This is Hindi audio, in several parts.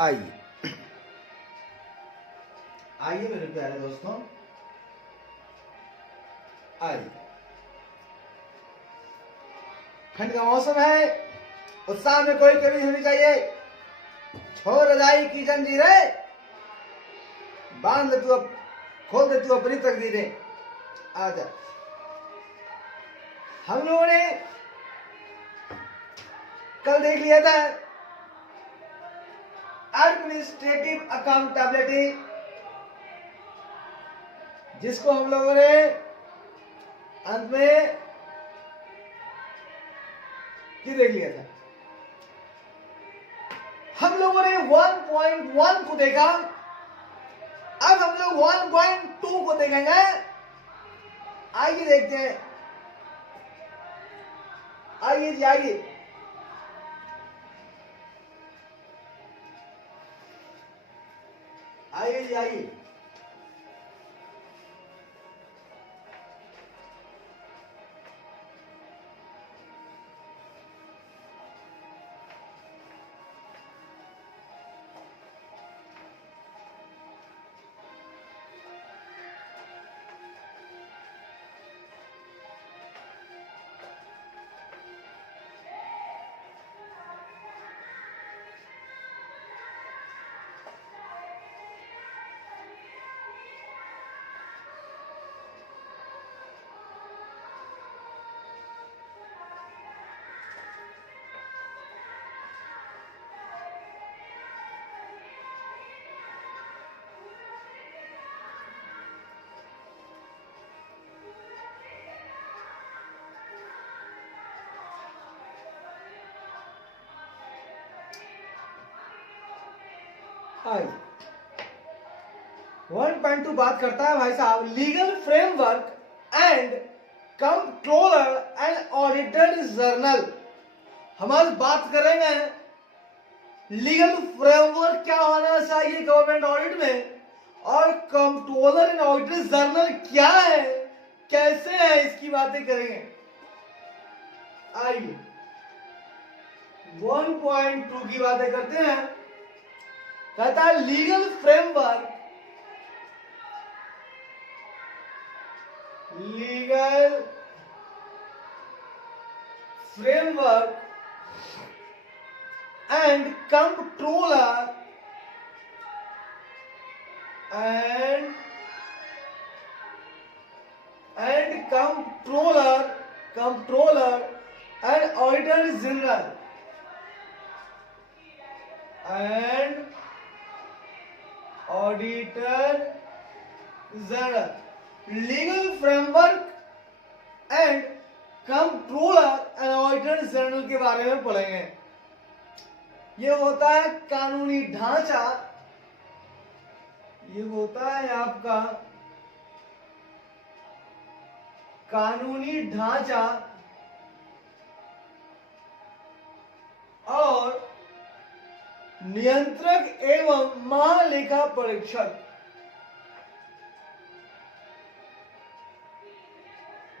आइए आइए मेरे प्यारे दोस्तों, आइए। ठंड का मौसम है, उत्साह में कोई कमी होनी चाहिए। छोड़ रजाई की जंजीरें, बांध दे तू, खोल दे तू अपनी तकदीरें। आजा। हम लोगों ने कल देख लिया था एडमिनिस्ट्रेटिव अकाउंटेबिलिटी, जिसको हम लोगों ने अंत में देख लिया था। हम लोगों ने 1.1 को देखा, अब हम लोग 1.2 को देखेंगे। आइए देखते हैं, आइए जी आइए। आइए जी आइए। आइए 1.2 बात करता है भाई साहब, legal framework and controller and auditor journal. हम आज बात करेंगे लीगल फ्रेमवर्क क्या होना चाहिए गवर्नमेंट ऑडिट में, और कंट्रोलर एंड ऑडिटर जर्नल क्या है, कैसे है, इसकी बातें करेंगे। आइए 1.2 की बातें करते हैं। कहता है legal framework, legal framework and controller and controller and auditor general and auditor general. Legal framework and controller and auditor general के बारे में पढ़ेंगे। ये होता है कानूनी ढांचा, ये होता है आपका कानूनी ढांचा और नियंत्रक एवं महालेखा परीक्षक।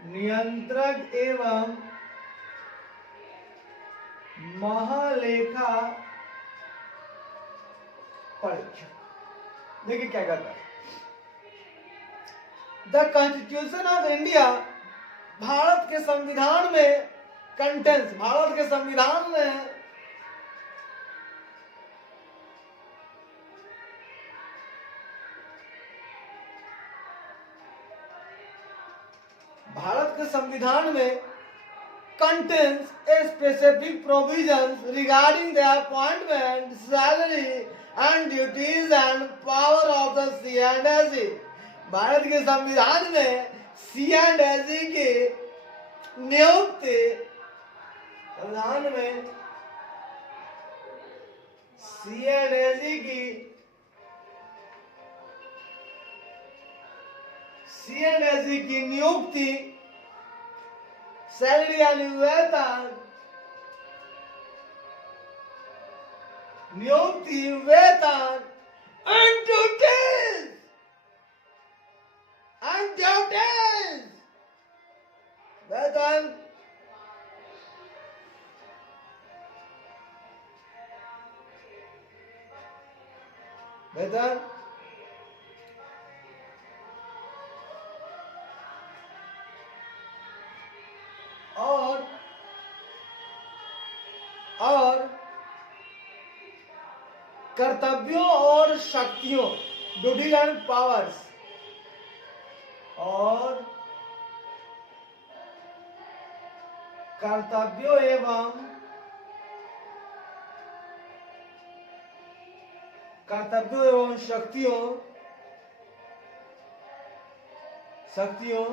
नियंत्रक एवं महालेखा परीक्षक। देखिए क्या करता है the constitution of India, Bharat के संविधान में कंटेंट्स, भारत के संविधान में contains a specific provisions regarding the appointment, salary and duties and power of the C&SE। Bharat के संविधान में C&SE की नियुक्ति, संविधान में C&SE की नियुक्ति, सैलरी यानी वेतन, नियुक्ति, वेतन and duties, वेतन बेहतर। और कर्तव्यों और शक्तियों, ड्यूटीज एंड पावर्स, और कर्तव्यों एवं शक्तियों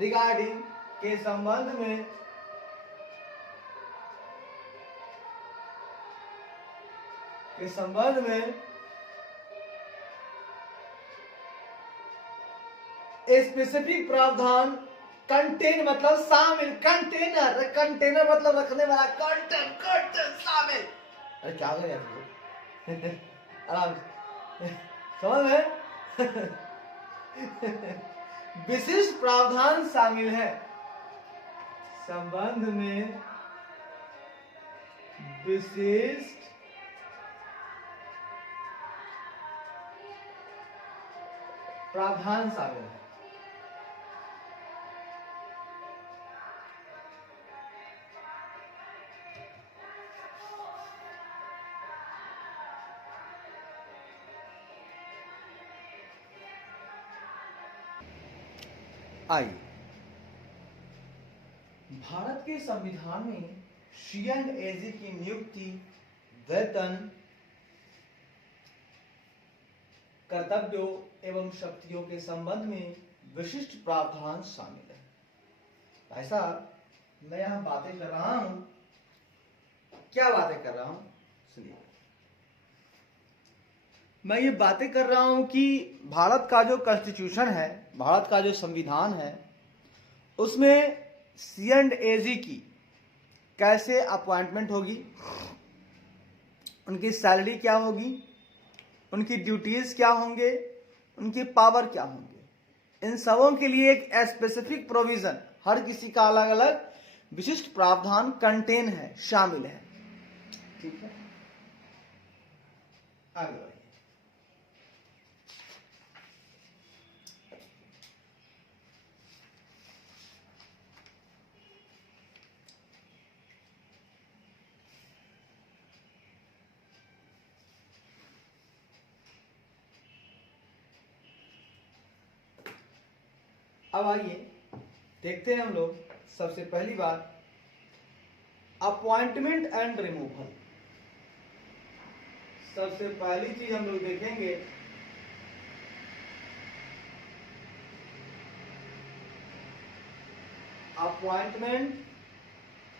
रिगार्डिंग के संबंध में स्पेसिफिक प्रावधान कंटेन मतलब शामिल, कंटेनर मतलब रखने वाला, कंटेन शामिल। अरे क्या कर यार आराम समझ में विशिष्ट प्रावधान शामिल है संबंध में, विशिष्ट प्रावधान शामिल है। आइए, भारत के संविधान में C&AG की नियुक्ति, वेतन, कर्तव्यों एवं शक्तियों के संबंध में विशिष्ट प्रावधान शामिल है। भाई साहब, मैं यहां बातें कर रहा हूं, क्या बातें कर रहा हूं सुनिए। मैं ये बातें कर रहा हूं कि भारत का जो कॉन्स्टिट्यूशन है, भारत का जो संविधान है, उसमें C&AG की कैसे अपॉइंटमेंट होगी, उनकी सैलरी क्या होगी, उनकी ड्यूटीज क्या होंगे, उनकी पावर क्या होंगे, इन सबों के लिए एक स्पेसिफिक प्रोविजन, हर किसी का अलग अलग विशिष्ट प्रावधान कंटेन है, शामिल है। ठीक है, आगे बढ़िए। अब आइए देखते हैं हम लोग, सबसे पहली बात अपॉइंटमेंट एंड रिमूवल। सबसे पहली चीज हम लोग देखेंगे अपॉइंटमेंट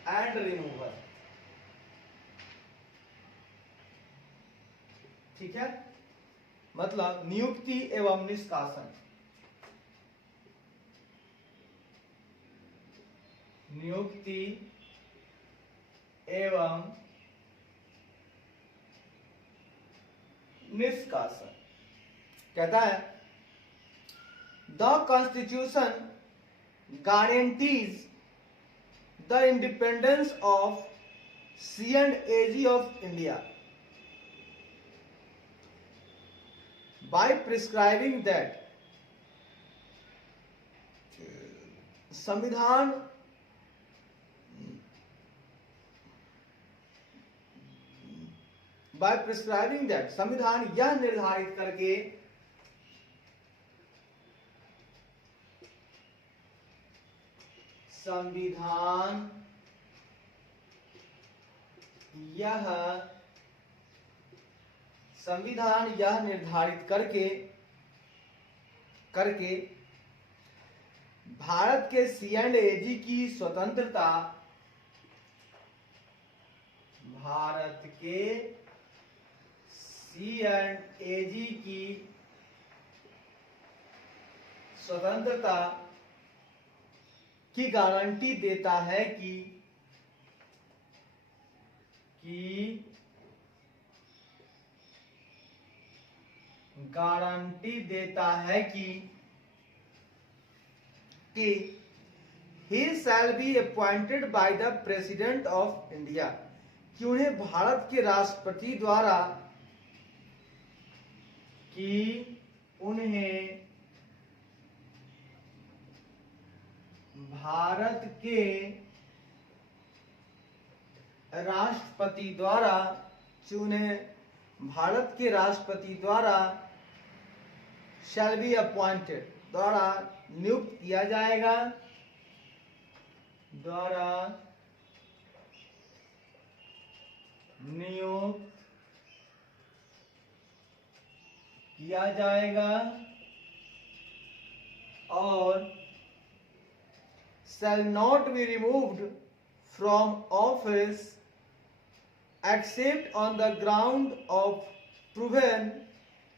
एंड रिमूवल। ठीक है, मतलब नियुक्ति एवं निष्कासन। नियुक्ति एवं निष्कासन। कहता है the constitution guarantees the independence of C&AG of India by prescribing that संविधान संविधान यह निर्धारित करके संविधान यह निर्धारित करके भारत के C&AG की स्वतंत्रता, भारत के C&AG की स्वतंत्रता की गारंटी देता है कि गारंटी देता है कि he shall be appointed by the President of India, कि उन्हें भारत के राष्ट्रपति द्वारा कि उन्हें भारत के राष्ट्रपति द्वारा भारत के राष्ट्रपति द्वारा शैल बी अपॉइंटेड द्वारा नियुक्त किया जाएगा और shall not be removed from office except on the ground of proven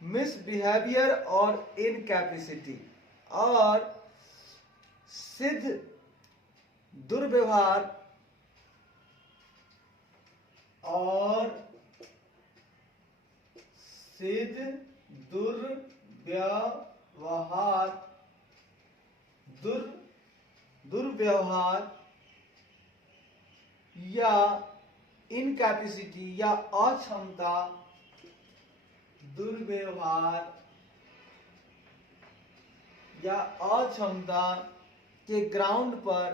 misbehavior or incapacity और सिद्ध दुर्व्यवहार या इनकैपेसिटी या अक्षमता के ग्राउंड पर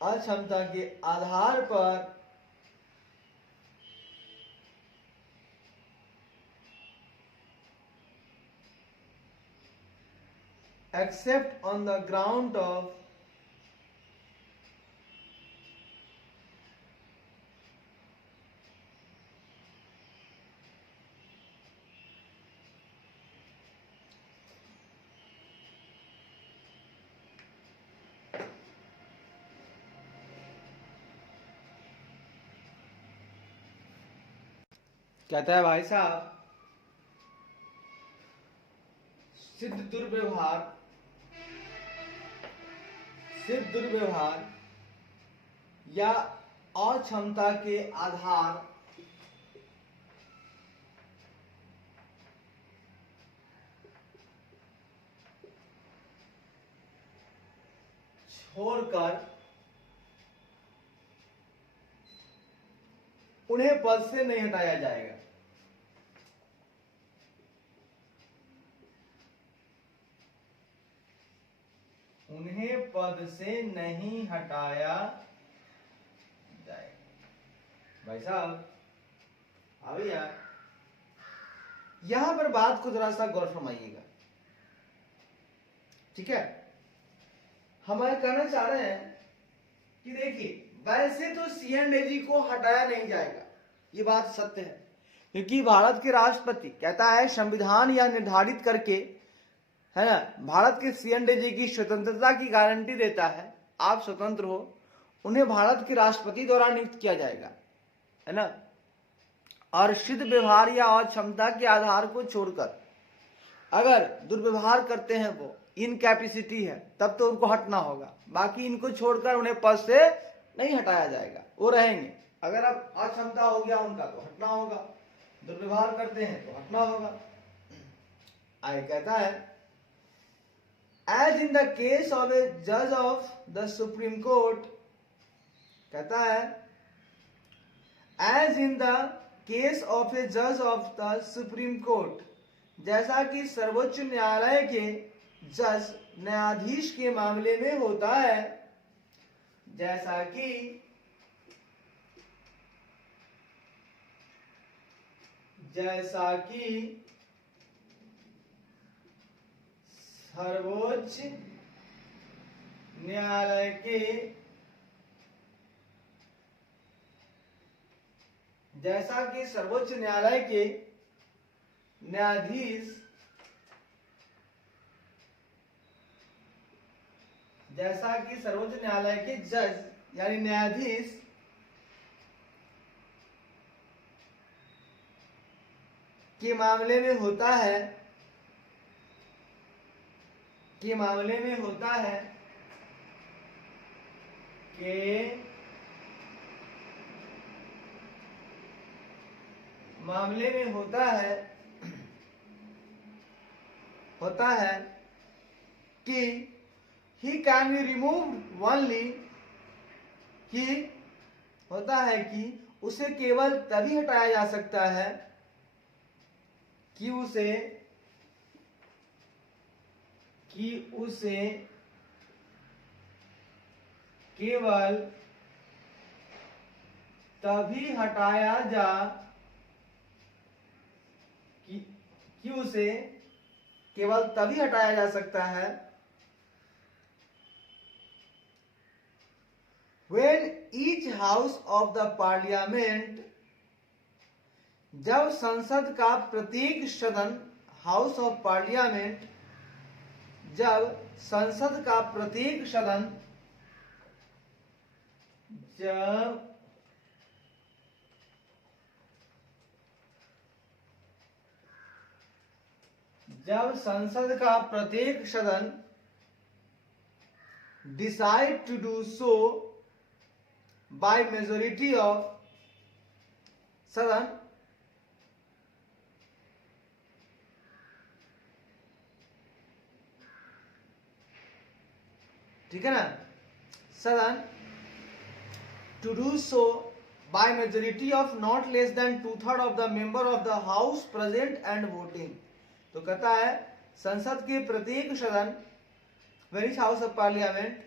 अक्षमता के आधार पर except on the ground of कहता है भाई साहब सिद्ध दुर्व्यवहार या अक्षमता के आधार छोड़कर उन्हें पद से नहीं हटाया जाएगा। उन्हें पद से नहीं हटाया जाएगा। भाई साहब अभी यार यहां पर बात को जरा सा गौर फरमाइएगा, ठीक है। हमारे कहना चाह रहे हैं कि देखिए वैसे तो CNDG को हटाया नहीं जाएगा, ये बात सत्य है, क्योंकि भारत के राष्ट्रपति कहता है संविधान यह निर्धारित करके, है ना, भारत के CNDG की स्वतंत्रता की गारंटी देता है, आप स्वतंत्र हो, उन्हें भारत के राष्ट्रपति द्वारा नियुक्त किया जाएगा, है ना। और सिद्ध व्यवहार या अक्षमता के आधार को छोड़कर अगर दुर्व्यवहार करते हैं, वो इनकैपेसिटी है, तब तो उनको हटना होगा। बाकी इनको छोड़कर उन्हें पद से नहीं हटाया जाएगा, वो रहेंगे। अगर अब अक्षमता हो गया उनका तो हटना होगा, दुर्व्यवहार करते हैं तो हटना होगा। आगे कहता है as in the case of a जज ऑफ द सुप्रीम कोर्ट, कहता है as in the case of a जज ऑफ द सुप्रीम कोर्ट, जैसा कि सर्वोच्च न्यायालय के जज न्यायाधीश के मामले में होता है, जैसा कि सर्वोच्च न्यायालय के न्यायाधीश जैसा कि सर्वोच्च न्यायालय के जज यानी न्यायाधीश के मामले में होता है, के मामले में होता है कि he can be removed only, कि होता है कि उसे केवल तभी हटाया जा सकता है कि उसे केवल तभी हटाया जा कि उसे केवल तभी हटाया जा सकता है when each house of the parliament, जब संसद का प्रत्येक सदन हाउस ऑफ पार्लियामेंट, जब संसद का प्रत्येक सदन जब संसद का प्रत्येक सदन decide to do so by majority of सदन, ठीक है ना, सदन to do so by majority of not less than 2/3 of the member of the house present and voting. तो कहता है संसद के प्रत्येक सदन various house of parliament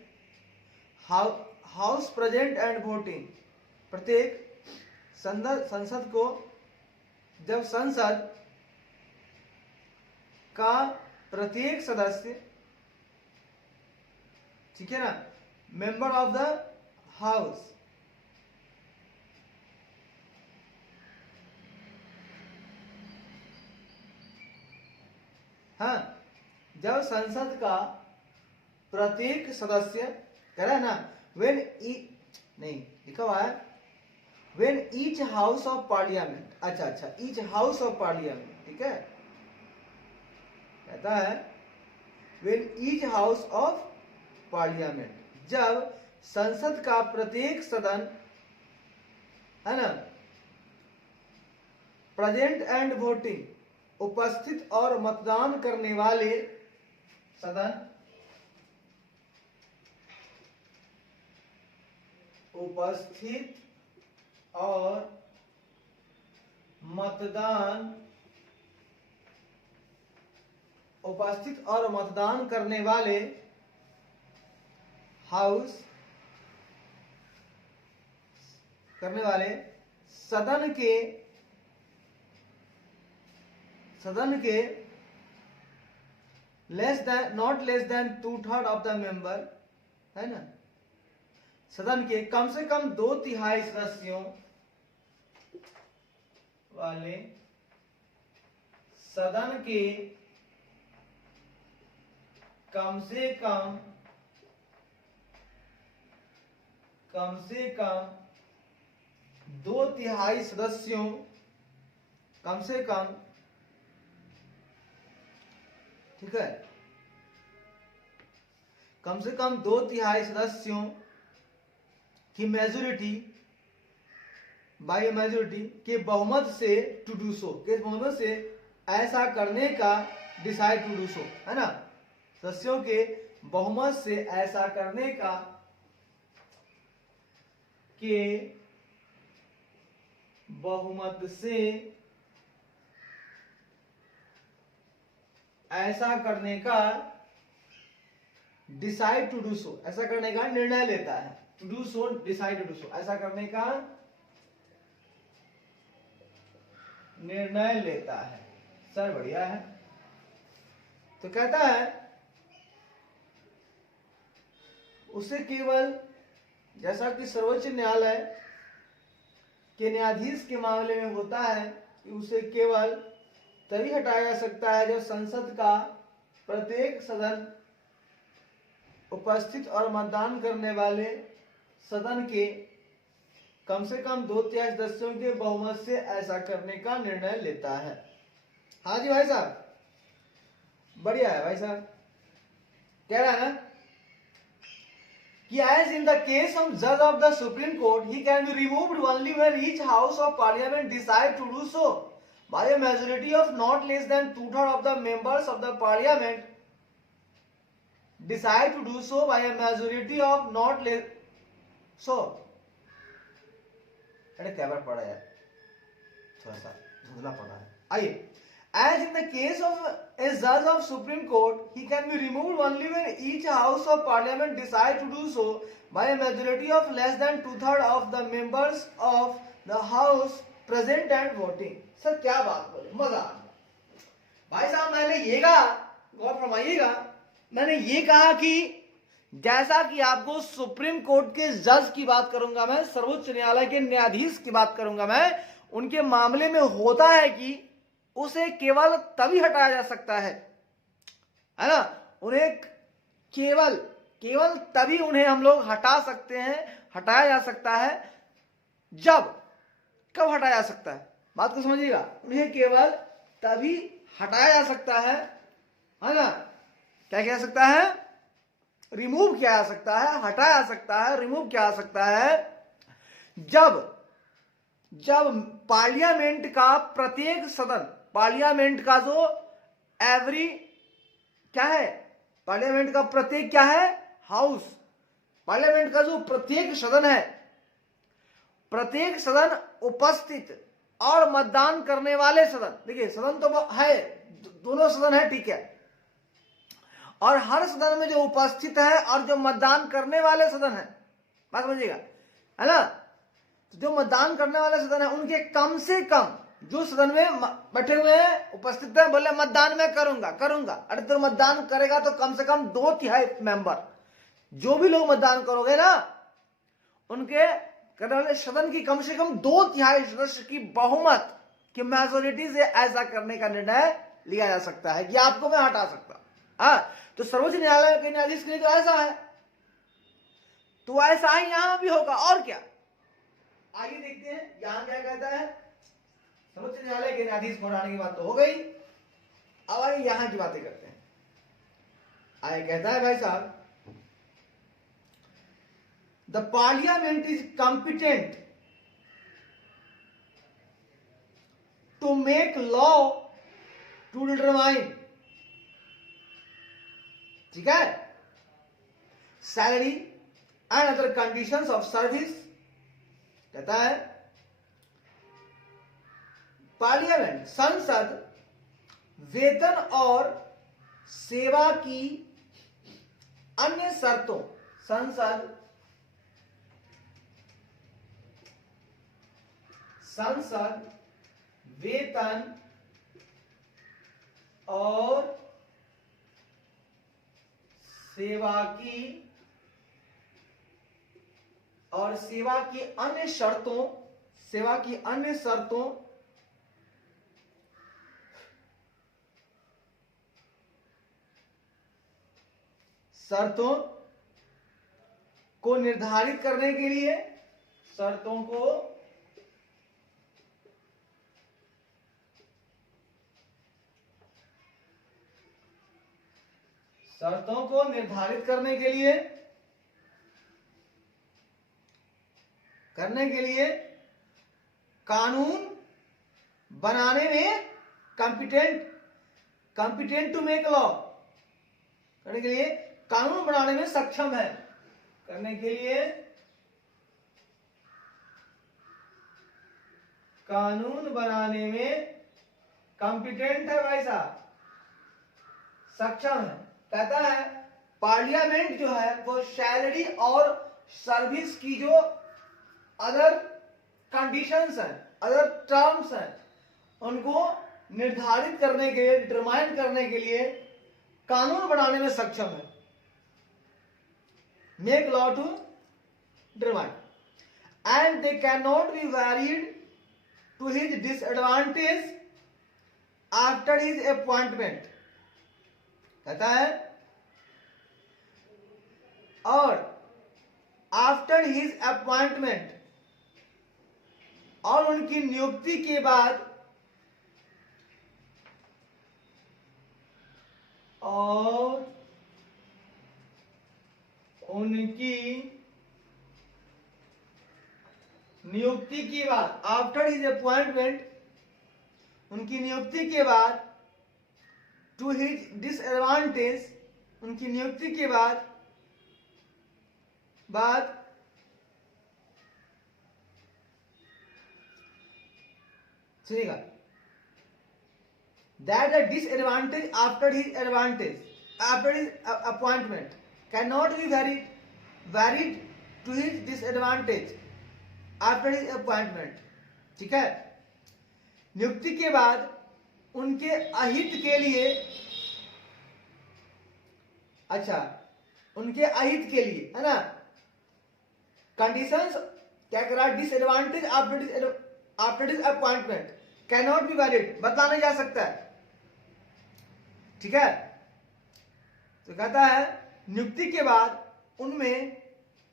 house present and voting, प्रत्येक संसद को जब संसद का प्रत्येक सदस्य, ठीक है ना, मेंबर ऑफ द हाउस हाँ, जब संसद का प्रत्येक सदस्य, कह रहा है ना, नहीं लिखा हुआ है when each house of parliament, अच्छा ईच हाउस ऑफ पार्लियामेंट, ठीक है, कहता है when each house of parliament, जब संसद का प्रत्येक सदन, है ना, प्रेजेंट एंड वोटिंग, उपस्थित और मतदान करने वाले सदन, उपस्थित और मतदान करने वाले हाउस करने वाले सदन के not less than 2/3 of the member, है ना, सदन के कम से कम 2/3 सदस्यों वाले सदन के कम से कम 2/3 सदस्यों, कम से कम, ठीक है, कम से कम 2/3 सदस्यों की मेजोरिटी, बाय मेजोरिटी के बहुमत से टू डू सो, के बहुमत से ऐसा करने का, डिसाइड टू डू सो, है ना, सदस्यों के बहुमत से ऐसा करने का, के बहुमत से ऐसा करने का, डिसाइड टू डू सो, ऐसा करने का निर्णय लेता है, to do so, decide to do so, ऐसा करने का निर्णय लेता है। सर बढ़िया है। तो कहता है उसे केवल, जैसा कि सर्वोच्च न्यायालय के न्यायाधीश के मामले में होता है कि उसे केवल तभी हटाया जा सकता है जब संसद का प्रत्येक सदन उपस्थित और मतदान करने वाले सदन के कम से कम 2/3 सदस्यों के बहुमत से ऐसा करने का निर्णय लेता है। हाँ जी भाई साहब, बढ़िया है भाई साहब। कह रहा है ना कि as in the case of judge of the Supreme Court, he can be removed only when each house of parliament decide to do so by a majority of not less than 2/3 of the members of the parliament decide to do so by a majority of not less so। अरे क्या बार पड़ा यार, थोड़ा सा धुंधला पड़ा है। आइए, As in the case of a judge of Supreme Court, he can be removed only when each House of Parliament decide to do so by a majority of less than 2/3 of the members of the House present and voting. Sir क्या बात बोले, मजा आ गया भाई साहब। मैंने ये कहा, गौर फरमाइएगा, मैंने ये कहा कि जैसा कि आपको सुप्रीम कोर्ट के जज की बात करूंगा मैं, सर्वोच्च न्यायालय के न्यायाधीश की बात करूंगा मैं, उनके मामले में होता है कि उसे केवल तभी हटाया जा सकता है ना, उन्हें केवल तभी उन्हें हम लोग हटा सकते हैं, हटाया जा सकता है जब, कब हटाया जा सकता है, बात को समझिएगा, उन्हें केवल तभी हटाया जा सकता है ना, क्या किया जा सकता है, रिमूव किया जा सकता है, हटाया जा सकता है, रिमूव किया जा सकता है जब पार्लियामेंट का प्रत्येक सदन, पार्लियामेंट का जो एवरी क्या है, पार्लियामेंट का प्रत्येक क्या है, हाउस, पार्लियामेंट का जो प्रत्येक सदन है, प्रत्येक सदन उपस्थित और मतदान करने वाले सदन, देखिए सदन तो है, दोनों सदन है, ठीक है, और हर सदन में जो उपस्थित है और जो मतदान करने वाले सदन है, बात समझिएगा, है ना, तो जो मतदान करने वाले सदन है उनके कम से कम, जो सदन में बैठे हुए हैं, उपस्थित हैं, बोले मतदान में करूंगा, अरे तो मतदान करेगा तो कम से कम 2/3 मेंबर, जो भी लोग मतदान करोगे ना, उनके करने वाले सदन की कम से कम 2/3 सदस्य की बहुमत की मेजोरिटी से ऐसा करने का निर्णय लिया जा सकता है कि आपको मैं हटा सकता। हाँ, तो सर्वोच्च न्यायालय के न्यायाधीश के लिए तो ऐसा है, तो ऐसा ही यहां भी होगा, और क्या, आइए देखते हैं यहां क्या कहता है। सर्वोच्च न्यायालय के न्यायाधीश को हटाने की बात तो हो गई, अब आइए यहां की बातें करते हैं। आइए कहता है भाई साहब, the parliament is competent to make law to determine, ठीक है, salary and other conditions of service. कहता है पार्लियामेंट, संसद वेतन और सेवा की अन्य शर्तों, संसद वेतन और सेवा की अन्य शर्तों, को निर्धारित करने के लिए, शर्तों को निर्धारित करने के लिए कानून बनाने में कॉम्पिटेंट टू मेक लॉ, करने के लिए कानून बनाने में सक्षम है, करने के लिए कानून बनाने में कॉम्पिटेंट है भाई साहब, सक्षम है। कहता है पार्लियामेंट जो है वो सैलरी और सर्विस की जो अदर कंडीशंस हैं, अदर टर्म्स हैं, उनको निर्धारित करने के लिए, डिटरमाइन करने के लिए कानून बनाने में सक्षम है, make law to determine, and they can not be varied to his disadvantage after his appointment. कहता है और आफ्टर हिज अपॉइंटमेंट, और उनकी नियुक्ति के बाद, और उनकी नियुक्ति के बाद, आफ्टर हिज अपॉइंटमेंट, उनकी नियुक्ति के बाद, टू हिज डिसएडवांटेज, उनकी नियुक्ति के बाद सुनिएगा, that the disadvantage after his appointment cannot be varied to his disadvantage after his appointment. ठीक है, नियुक्ति के बाद उनके अहित के लिए, अच्छा उनके अहित के लिए है ना, कंडीशंस क्या करा, disadvantage after this appointment cannot be valid, बदला नहीं जा सकता है। ठीक है, तो कहता है नियुक्ति के बाद उनमें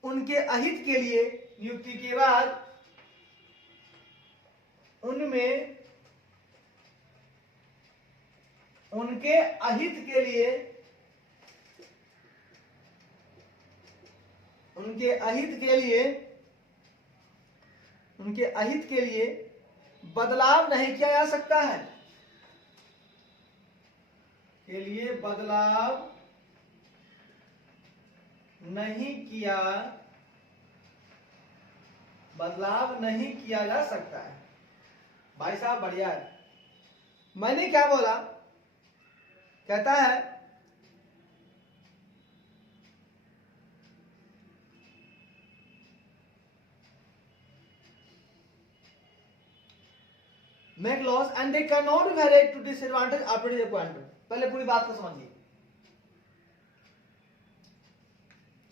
उनके अहित के लिए, नियुक्ति के बाद उनमें उनके अहित के लिए, उनके अहित के लिए, उनके अहित के लिए बदलाव नहीं किया जा सकता है, के लिए बदलाव नहीं किया जा सकता है। भाई साहब बढ़िया है। मैंने क्या बोला, कहता है make laws and they cannot be varied to disadvantage after the appointment। पहले पूरी बात को समझिए,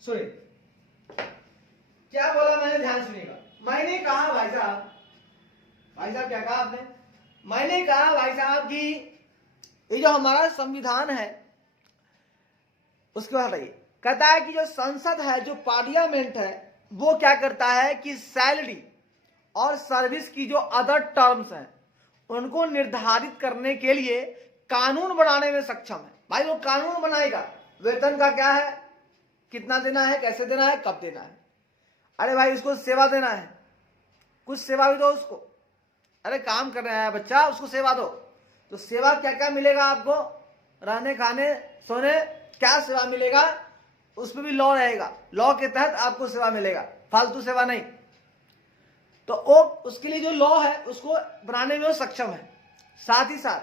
सुनिए क्या बोला मैंने, ध्यान सुनिएगा। मैंने कहा भाई साहब क्या कहा आपने, मैंने कहा भाई साहब कि ये जो हमारा संविधान है उसके बाद कहता है कि जो संसद है, जो पार्लियामेंट है, वो क्या करता है कि सैलरी और सर्विस की जो अदर टर्म्स हैं उनको निर्धारित करने के लिए कानून बनाने में सक्षम है। भाई वो कानून बनाएगा, वेतन का क्या है, कितना देना है, कैसे देना है, कब देना है। अरे भाई उसको सेवा देना है, कुछ सेवा भी दो उसको। अरे काम कर रहा है बच्चा, उसको सेवा दो। तो सेवा क्या क्या मिलेगा आपको, रहने खाने सोने, क्या सेवा मिलेगा, उसमें भी लॉ रहेगा, लॉ के तहत आपको सेवा मिलेगा, फालतू सेवा नहीं। तो वो उसके लिए जो लॉ है उसको बनाने में वो सक्षम है। साथ ही साथ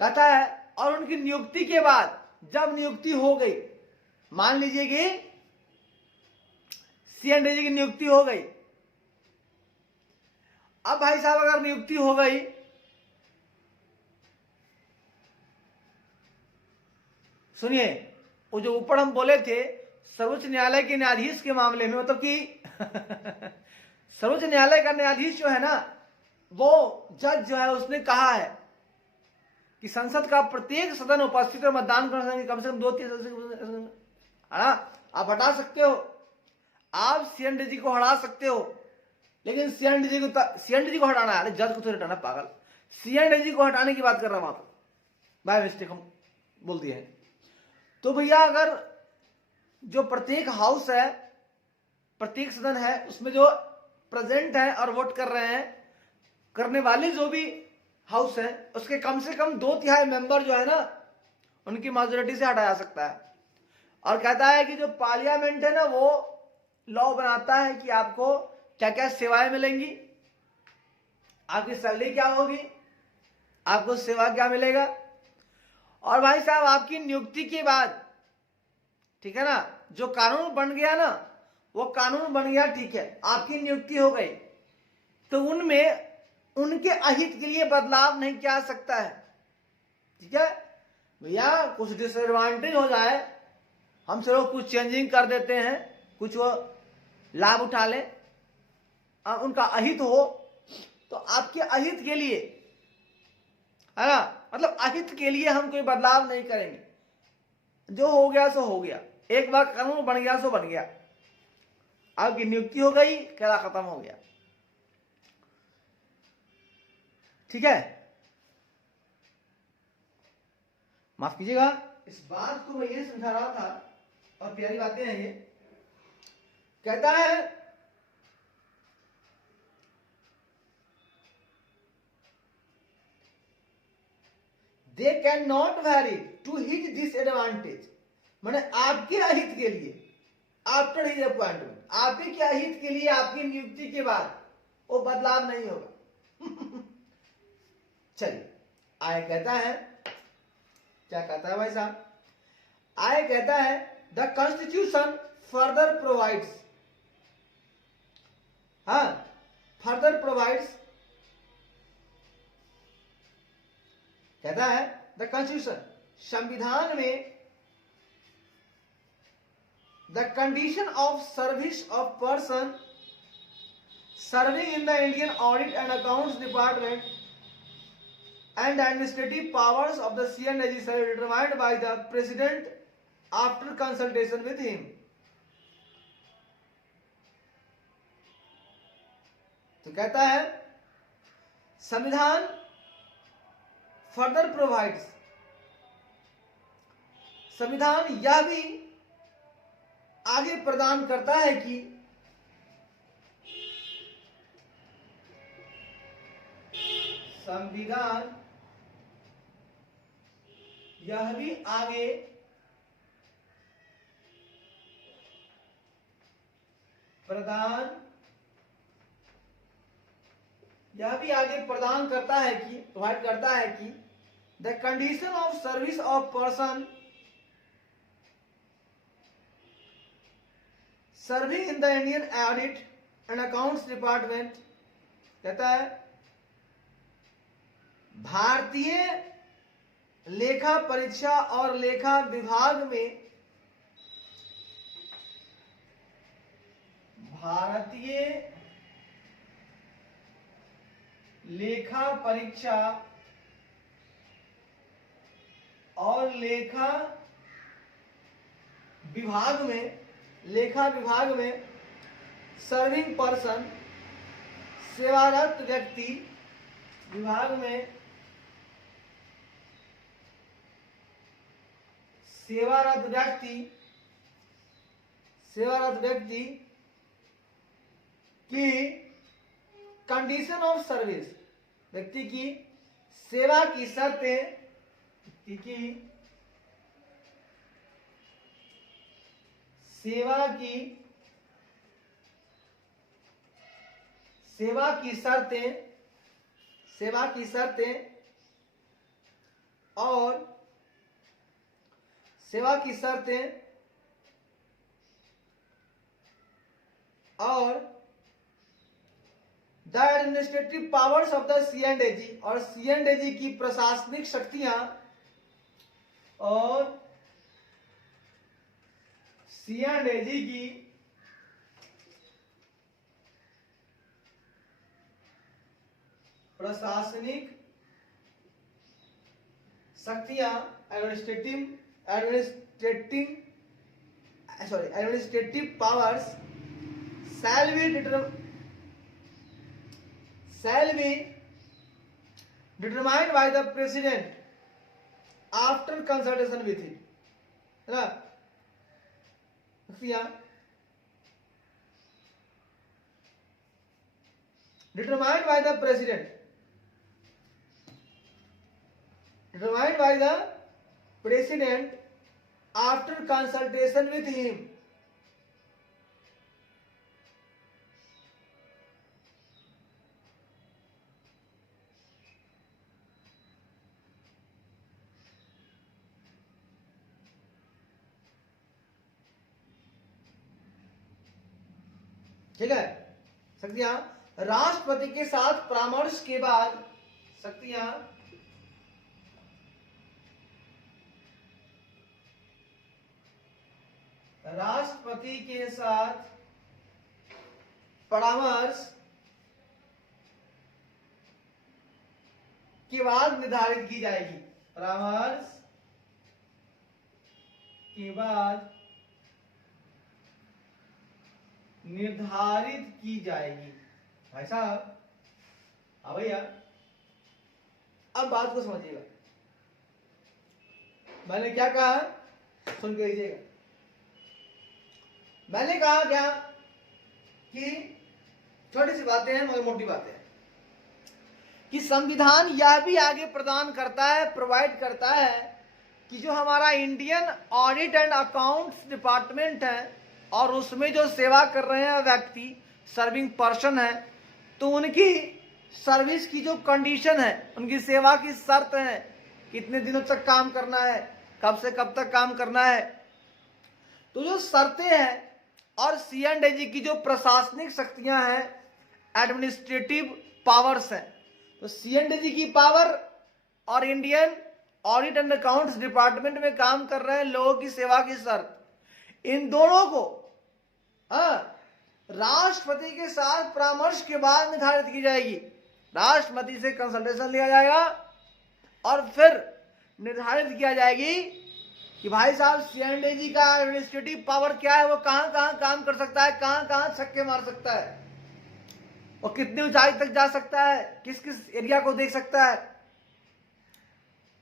कहता है और उनकी नियुक्ति के बाद, जब नियुक्ति हो गई, मान लीजिए कि सीएनडीजी की नियुक्ति हो गई। अब भाई साहब अगर नियुक्ति हो गई, सुनिए वो जो ऊपर हम बोले थे सर्वोच्च न्यायालय के न्यायाधीश के मामले में, मतलब कि सर्वोच्च न्यायालय का न्यायाधीश जो है ना, वो जज जो है उसने कहा है कि संसद का प्रत्येक सदन उपस्थित और मतदान करने कम से कम 2-3 आप हटा सकते हो, आप सीएनडीजी को हटा सकते हो, लेकिन सीएनडीजी को हटाना है, जज को तो हटाना पागल, सीएनडीजी को हटाने की बात कर रहा हूं, आप बाय मिस्टेक हम बोल दिए हैं। तो भैया अगर जो प्रत्येक हाउस है, प्रत्येक सदन है, उसमें जो प्रेजेंट है और वोट कर रहे हैं, करने वाले जो भी हाउस है, उसके कम से कम 2/3 मेंबर जो है ना, उनकी मेजोरिटी से हटाया जा सकता है। और कहता है कि जो पार्लियामेंट है ना, वो लॉ बनाता है कि आपको क्या क्या सेवाएं मिलेंगी, आपकी सैलरी क्या होगी, आपको सेवा क्या मिलेगा। और भाई साहब आपकी नियुक्ति के बाद, ठीक है ना, जो कानून बन गया ना, वो कानून बन गया, ठीक है, आपकी नियुक्ति हो गई, तो उनमें उनके अहित के लिए बदलाव नहीं किया जा सकता है। ठीक है भैया, कुछ डिसएडवांटेज हो जाए, हम से लोग कुछ चेंजिंग कर देते हैं, कुछ वो लाभ उठा ले, उनका अहित हो, तो आपके अहित के लिए, है ना, मतलब अहित के लिए हम कोई बदलाव नहीं करेंगे, जो हो गया सो हो गया, एक बार कानून बन गया सो बन गया, आपकी नियुक्ति हो गई, खेला खत्म हो गया। ठीक है, माफ कीजिएगा, इस बात को मैं ये समझा रहा था, और प्यारी बातें हैं ये। कहता है they can not vary to his disadvantage, माने आपके अहित के लिए, आफ्टर हिज अपॉइंटमेंट, आपके क्या हित के लिए, आपकी नियुक्ति के बाद वो बदलाव नहीं होगा। चलिए आय कहता है, क्या कहता है भाई साहब, आय कहता है द कॉन्स्टिट्यूशन फर्दर प्रोवाइड्स, हाँ फर्दर प्रोवाइड्स, कहता है द कॉन्स्टिट्यूशन, संविधान में the condition of service of person serving in the Indian Audit and Accounts Department and administrative powers of the CNAG shall be determined by the President after consultation with him. तो कहता है संविधान फर्दर प्रोवाइड्स, संविधान यह भी आगे प्रदान करता है कि संविधान यह भी आगे प्रदान करता है कि, प्रोवाइड करता है कि the condition of service of person serving in the Indian audit and accounts department, कहता है भारतीय लेखा परीक्षा और लेखा विभाग में, भारतीय लेखा परीक्षा और लेखा विभाग में, लेखा विभाग में सर्विंग पर्सन, सेवारत व्यक्ति, विभाग में सेवारत व्यक्ति की कंडीशन ऑफ सर्विस, व्यक्ति की सेवा की शर्तें, व्यक्ति की सेवा की शर्तें और the administrative powers of the CNDG, और सीएनडीजी की प्रशासनिक शक्तियां, और सीएनडीजी की प्रशासनिक शक्तियां, administrative powers shall be determined by the president after consultation with him, है ना, determined by the president after consultation with him. ठीक है, शक्तियां राष्ट्रपति के साथ परामर्श के बाद, शक्तियां राष्ट्रपति के साथ परामर्श के बाद निर्धारित की जाएगी, परामर्श के बाद निर्धारित की जाएगी। भाई साहब, हाँ भैया, अब बात को समझिएगा। मैंने क्या कहा, सुन के लीजिएगा। मैंने कहा क्या कि छोटी सी बातें हैं मगर मोटी बातें हैं, कि संविधान यह भी आगे प्रदान करता है, प्रोवाइड करता है कि जो हमारा Indian audit and accounts department है और उसमें जो सेवा कर रहे हैं व्यक्ति, सर्विंग पर्सन है, तो उनकी सर्विस की जो कंडीशन है, उनकी सेवा की शर्त है, कितने दिनों तक काम करना है, कब से कब तक काम करना है, तो जो शर्तें हैं और C&AG की जो प्रशासनिक शक्तियां हैं, एडमिनिस्ट्रेटिव पावर्स हैं, तो C&AG की पावर और Indian audit and accounts department में काम कर रहे हैं लोगों की सेवा की शर्त, इन दोनों को राष्ट्रपति के साथ परामर्श के बाद निर्धारित की जाएगी। राष्ट्रपति से कंसल्टेशन लिया जाएगा और फिर निर्धारित किया जाएगी कि भाई साहब C&AG का एडमिनिस्ट्रेटिव पावर क्या है, वो कहां कहां काम कर सकता है, कहां कहां छक्के मार सकता है, और कितनी ऊंचाई तक जा सकता है, किस किस एरिया को देख सकता है।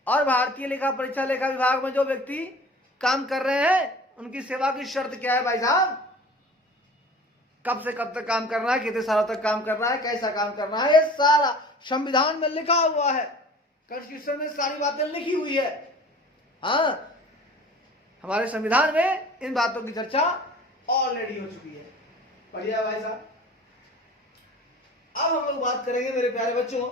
और भारतीय लेखा परीक्षा लेखा विभाग में जो व्यक्ति काम कर रहे हैं उनकी सेवा की शर्त क्या है भाई साहब, कब से कब तक काम करना है, कितने सालों तक काम करना है, कैसा काम करना है, ये सारा संविधान में लिखा हुआ है, कॉन्स्टिट्यूशन में सारी बातें लिखी हुई है। हाँ, हमारे संविधान में इन बातों की चर्चा ऑलरेडी हो चुकी है। बढ़िया भाई साहब। अब हम लोग बात करेंगे मेरे प्यारे बच्चों,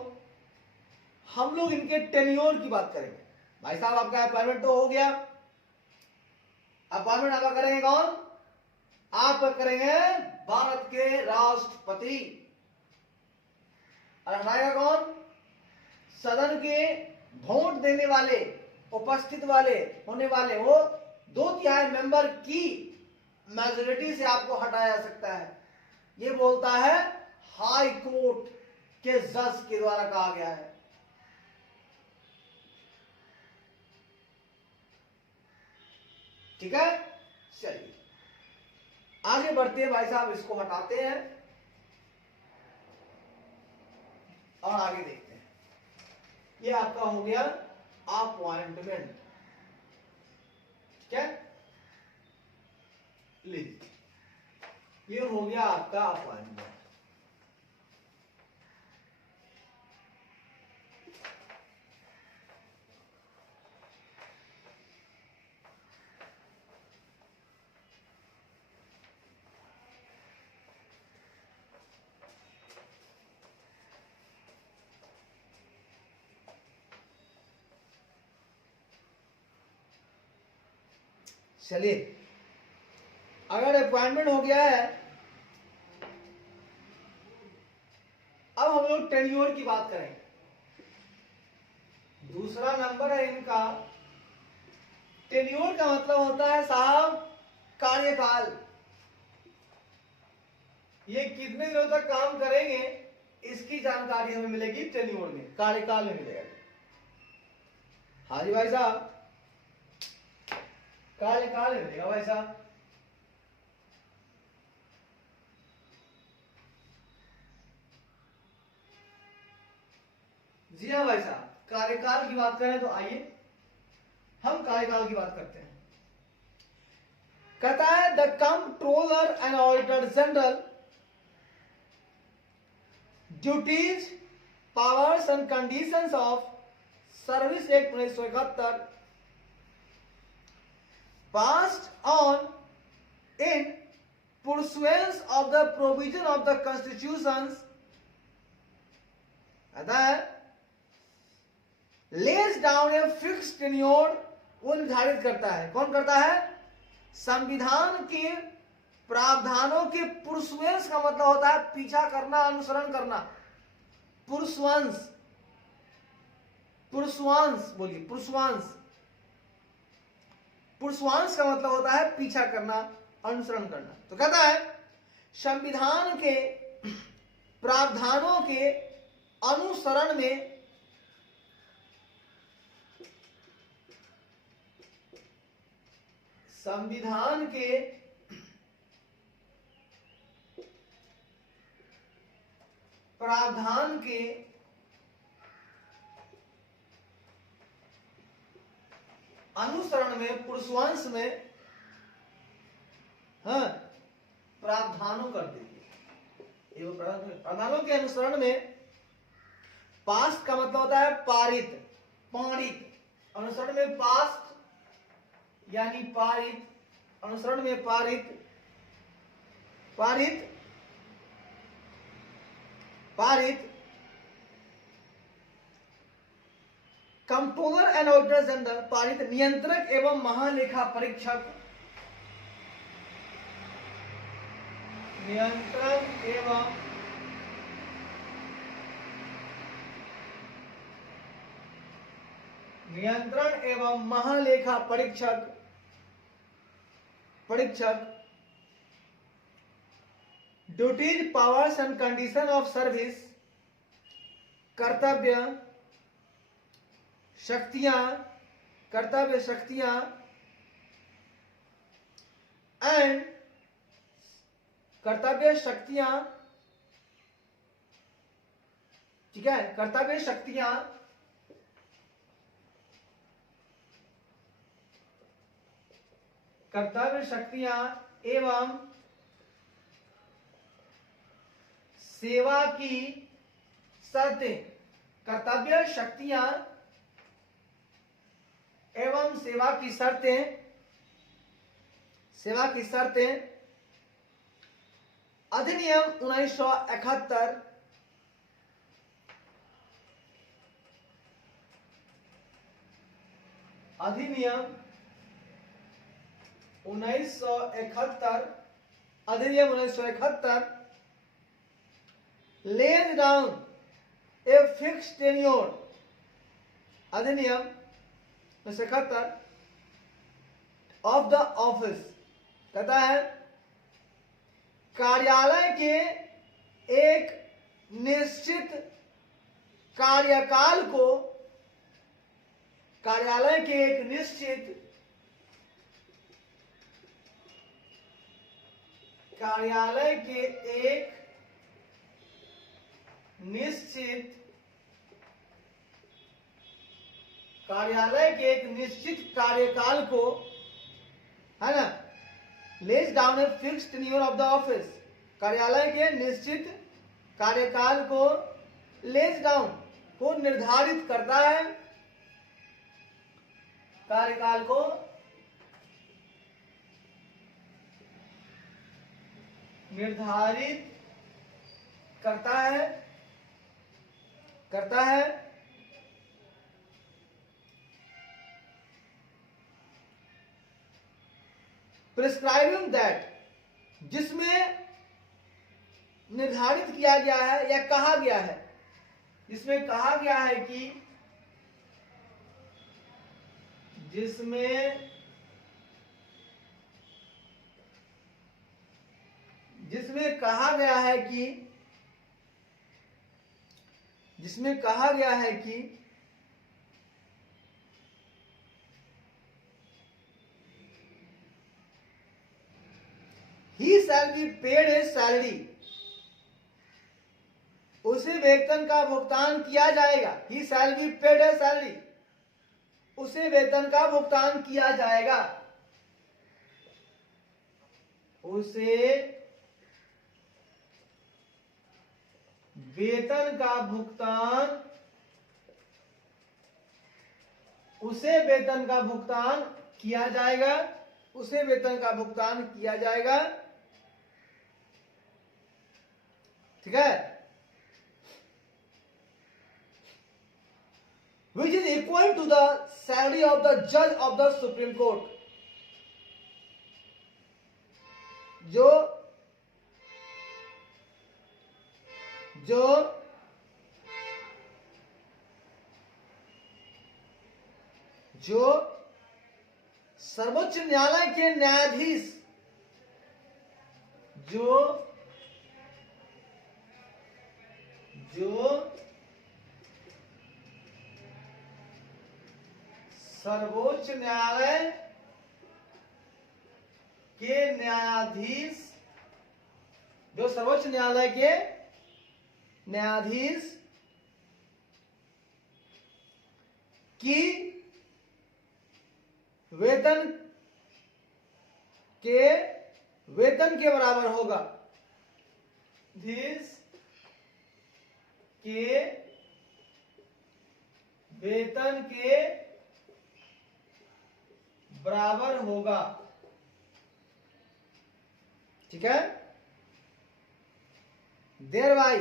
हम लोग इनके टेन्योर की बात करेंगे। भाई साहब आपका अपॉइंटमेंट तो हो गया, अपॉइंटमेंट आपका करेंगे कौन, आप करेंगे भारत के राष्ट्रपति, और हटाएगा कौन, सदन के वोट देने वाले, उपस्थित वाले होने वाले वो 2/3 मेंबर की मेजोरिटी से आपको हटाया जा सकता है। ये बोलता है हाई कोर्ट के जज के द्वारा कहा गया है। ठीक है, चलिए आगे बढ़ते हैं भाई साहब, इसको हटाते हैं और आगे देखते हैं। ये आपका हो गया अपॉइंटमेंट, ठीक है, लीजिए ये हो गया आपका अपॉइंटमेंट। चलिए, अगर अपॉइंटमेंट हो गया है, अब हम लोग टेन्योर की बात करेंगे। दूसरा नंबर है इनका, टेन्योर का मतलब होता है साहब कार्यकाल। ये कितने दिनों तक काम करेंगे इसकी जानकारी हमें मिलेगी टेन्योर में, कार्यकाल में मिलेगा। हाँ जी भाई साहब, कार्यकाल में मिलेगा भाई साहब। जी हाँ भाई साहब, कार्यकाल की बात करें तो आइए हम कार्यकाल की बात करते हैं। कहता है the controller and auditor general duties, powers and conditions of service act 1971 passed on in pursuance of the provision of the constitutions, lays down a fixed tenure, वो निर्धारित करता है। कौन करता है, संविधान के प्रावधानों के पुरस्वेंस का मतलब होता है पीछा करना, अनुसरण करना। पुरस्वांस, पुरस्वांस बोलिए, पुरस्वांस, पुरस्वांस का मतलब होता है पीछा करना, अनुसरण करना। तो कहता है संविधान के प्रावधानों के अनुसरण में संविधान के प्रावधान के अनुसरण में, पुरुषवंश में, हाँ, प्रावधानों कर दीजिए। ये प्रावधानों के अनुसरण में, पास्ट का मतलब होता है पारित, पारित, अनुसरण में पास्ट यानी पारित, अनुसरण में पारित, पारित, पारित एंड ऑडिटर जनरल पारित नियंत्रक एवं महालेखा परीक्षक, नियंत्रक एवं महालेखा परीक्षक duties powers and condition of service, कर्तव्य शक्तियां एंड ठीक है, कर्तव्य शक्तियां एवं सेवा की शर्तें, कर्तव्य शक्तियां एवं सेवा की शर्तें अधिनियम 1971, अधिनियम 1971 lays down a fixed tenure, अधिनियम 1971 of the office, कहता है कार्यालय के एक निश्चित कार्यकाल को, कार्यालय के एक निश्चित कार्यकाल को, है ना, lays down a fixed tenure of the office, कार्यालय के निश्चित कार्यकाल को लेज डाउन को निर्धारित करता है, कार्यकाल को निर्धारित करता है प्रिस्क्राइबिंग दैट, जिसमें निर्धारित किया गया है या कहा गया है, जिसमें कहा गया है कि, जिसमें कहा गया है कि he shall be paid his salary, उसे वेतन का भुगतान किया जाएगा, he shall be paid his salary, उसे वेतन का भुगतान किया जाएगा, उसे वेतन का भुगतान किया जाएगा, ठीक है, which is equal to the salary of the judge of the Supreme Court, जो सर्वोच्च न्यायालय के न्यायाधीश, जो सर्वोच्च न्यायालय के न्यायाधीश की वेतन के बराबर होगा, धीश के वेतन के बराबर होगा, ठीक है, thereby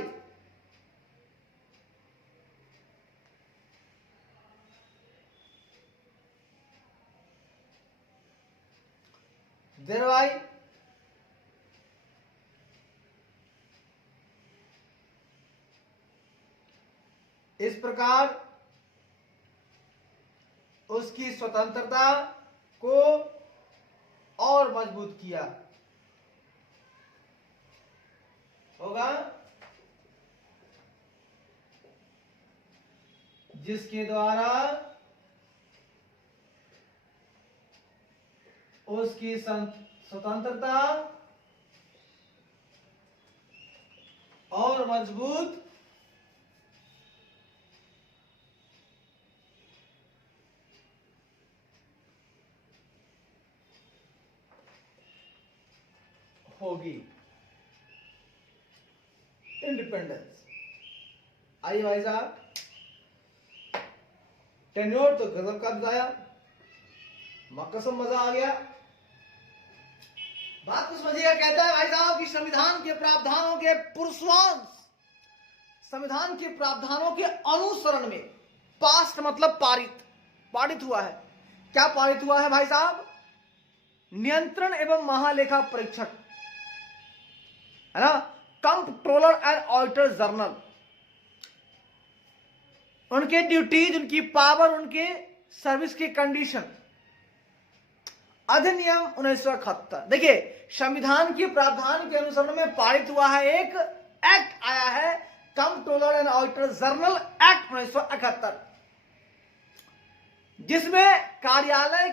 thereby इस प्रकार उसकी स्वतंत्रता को और मजबूत किया। होगा जिसके द्वारा उसकी स्वतंत्रता और मजबूत होगी। इंडिपेंडेंस। आइए भाई साहब, टेन्योर तो गजब का बताया, कसम मजा आ गया। बात को समझिएगा। कहता है भाई साहब कि संविधान के प्रावधानों के पुरुषवांश, संविधान के प्रावधानों के अनुसरण में, पास्ट मतलब पारित हुआ है। क्या पारित हुआ है भाई साहब? नियंत्रण एवं महालेखा परीक्षक, है ना, कंट्रोलर एंड ऑडिटर जनरल, उनके ड्यूटीज, उनकी पावर, उनके सर्विस की कंडीशन, अधिनियम 1971। देखिए, संविधान के प्रावधान के अनुसरण में पारित हुआ है, एक एक्ट आया है, controller and auditor general act 1971, जिसमें कार्यालय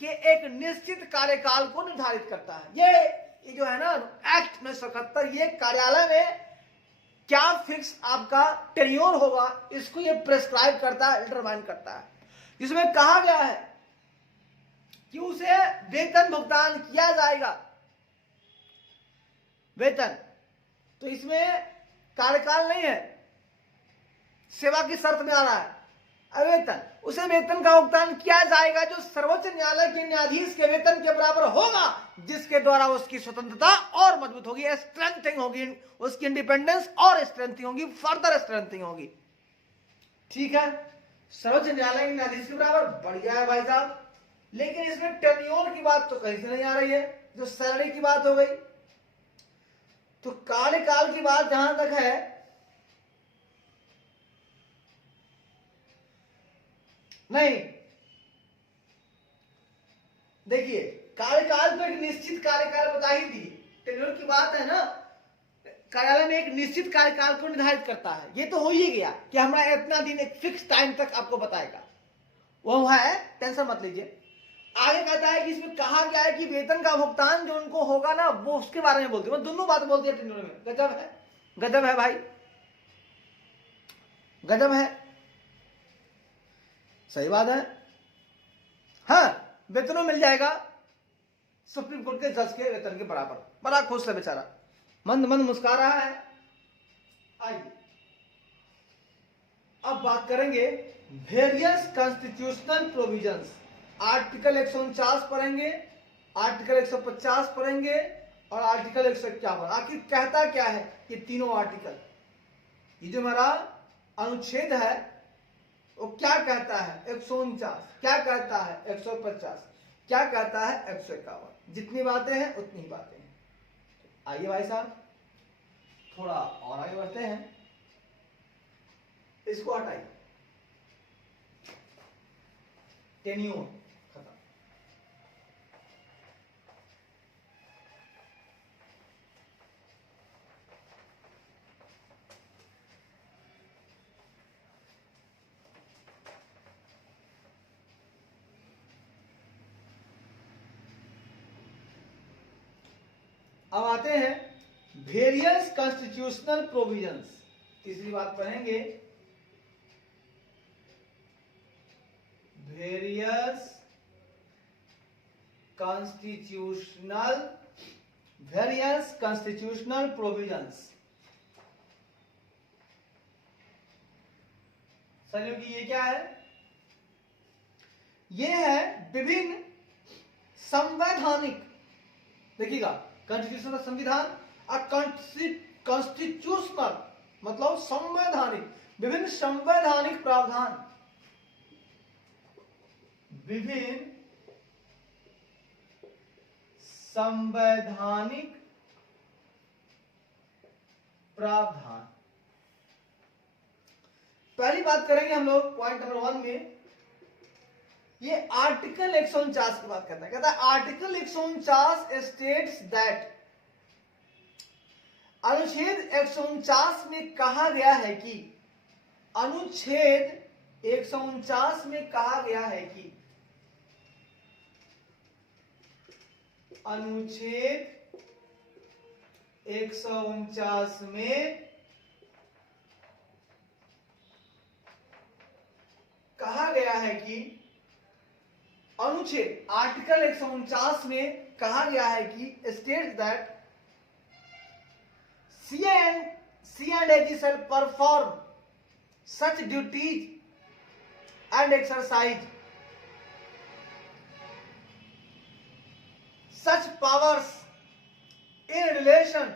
के एक निश्चित कार्यकाल को निर्धारित करता है। ये जो है ना एक्ट 1971, ये कार्यालय में क्या फिक्स आपका टेन्योर होगा, इसको ये प्रेस्क्राइब करता है, डिटरमाइन करता है। जिसमें कहा गया है कि उसे वेतन भुगतान किया जाएगा, वेतन। तो इसमें कार्यकाल नहीं है, सेवा की शर्त में आ रहा है वेतन। उसे वेतन का भुगतान किया जाएगा जो सर्वोच्च न्यायालय के न्यायाधीश के वेतन के बराबर होगा, जिसके द्वारा उसकी स्वतंत्रता और मजबूत होगी, स्ट्रेंथिंग होगी, उसकी इंडिपेंडेंस और स्ट्रेंथिंग होगी, फर्दर स्ट्रेंथिंग होगी। ठीक है, सर्वोच्च न्यायालय के न्यायाधीश के बराबर, बढ़िया है भाई साहब। लेकिन इसमें टेन्योर की बात तो कहीं से नहीं आ रही है, जो सैलरी की बात हो गई। तो कार्यकाल की बात जहां तक है, नहीं, देखिए कार्यकाल तो एक निश्चित कार्यकाल बता ही दी, टेन्योर की बात है ना, कार्यालय में एक निश्चित कार्यकाल को निर्धारित करता है। ये तो हो ही गया कि हमारा इतना दिन, एक फिक्स टाइम तक आपको बताएगा, वो है, टेंशन मत लीजिए। आगे कहता है कि इसमें कहा गया है कि वेतन का भुगतान जो उनको होगा ना, वो उसके बारे में बोलते हैं। दोनों बात बोलते हैं टेन्योर में। गजब है, गजब है भाई, गजब है, सही बात है। हाँ, वेतनों मिल जाएगा सुप्रीम कोर्ट के जज के वेतन के बराबर। बड़ा खुश है बेचारा, मंद मंद मुस्कुरा रहा है। आइए अब बात करेंगे वेरियस कॉन्स्टिट्यूशनल प्रोविजंस। आर्टिकल 149 पढ़ेंगे, आर्टिकल 150 पढ़ेंगे और आर्टिकल 151। आखिर कहता क्या है ये तीनों आर्टिकल? ये जो हमारा अनुच्छेद है वो क्या कहता है? 149 क्या कहता है? 150 क्या कहता है? 151। जितनी बातें हैं उतनी ही बातें हैं। आइए भाई साहब थोड़ा और आगे बढ़ते हैं। इसको हटाइए, टेन्योर खत्म। अब आते हैं वेरियस कॉन्स्टिट्यूशनल प्रोविजंस। तीसरी बात पढ़ेंगे, वेरियस कॉन्स्टिट्यूशनल प्रोविजंस। सहयोगी ये क्या है? ये है विभिन्न संवैधानिक, देखिएगा कॉन्स्टिट्यूशन संविधान, कॉन्स्टिट्यूशनल मतलब संवैधानिक, विभिन्न संवैधानिक प्रावधान, विभिन्न संवैधानिक प्रावधान। पहली बात करेंगे हम लोग पॉइंट नंबर 1 में, ये आर्टिकल 149 की बात करता है। कहता है आर्टिकल 149 स्टेट्स दैट, अनुच्छेद 149 में कहा गया है कि, अनुच्छेद 149 में कहा गया है कि, अनुच्छेद 149 में कहा गया है कि, अनुच्छेद आर्टिकल 149 में कहा गया है कि states that C&AG shall perform such duties and exercise such powers in relation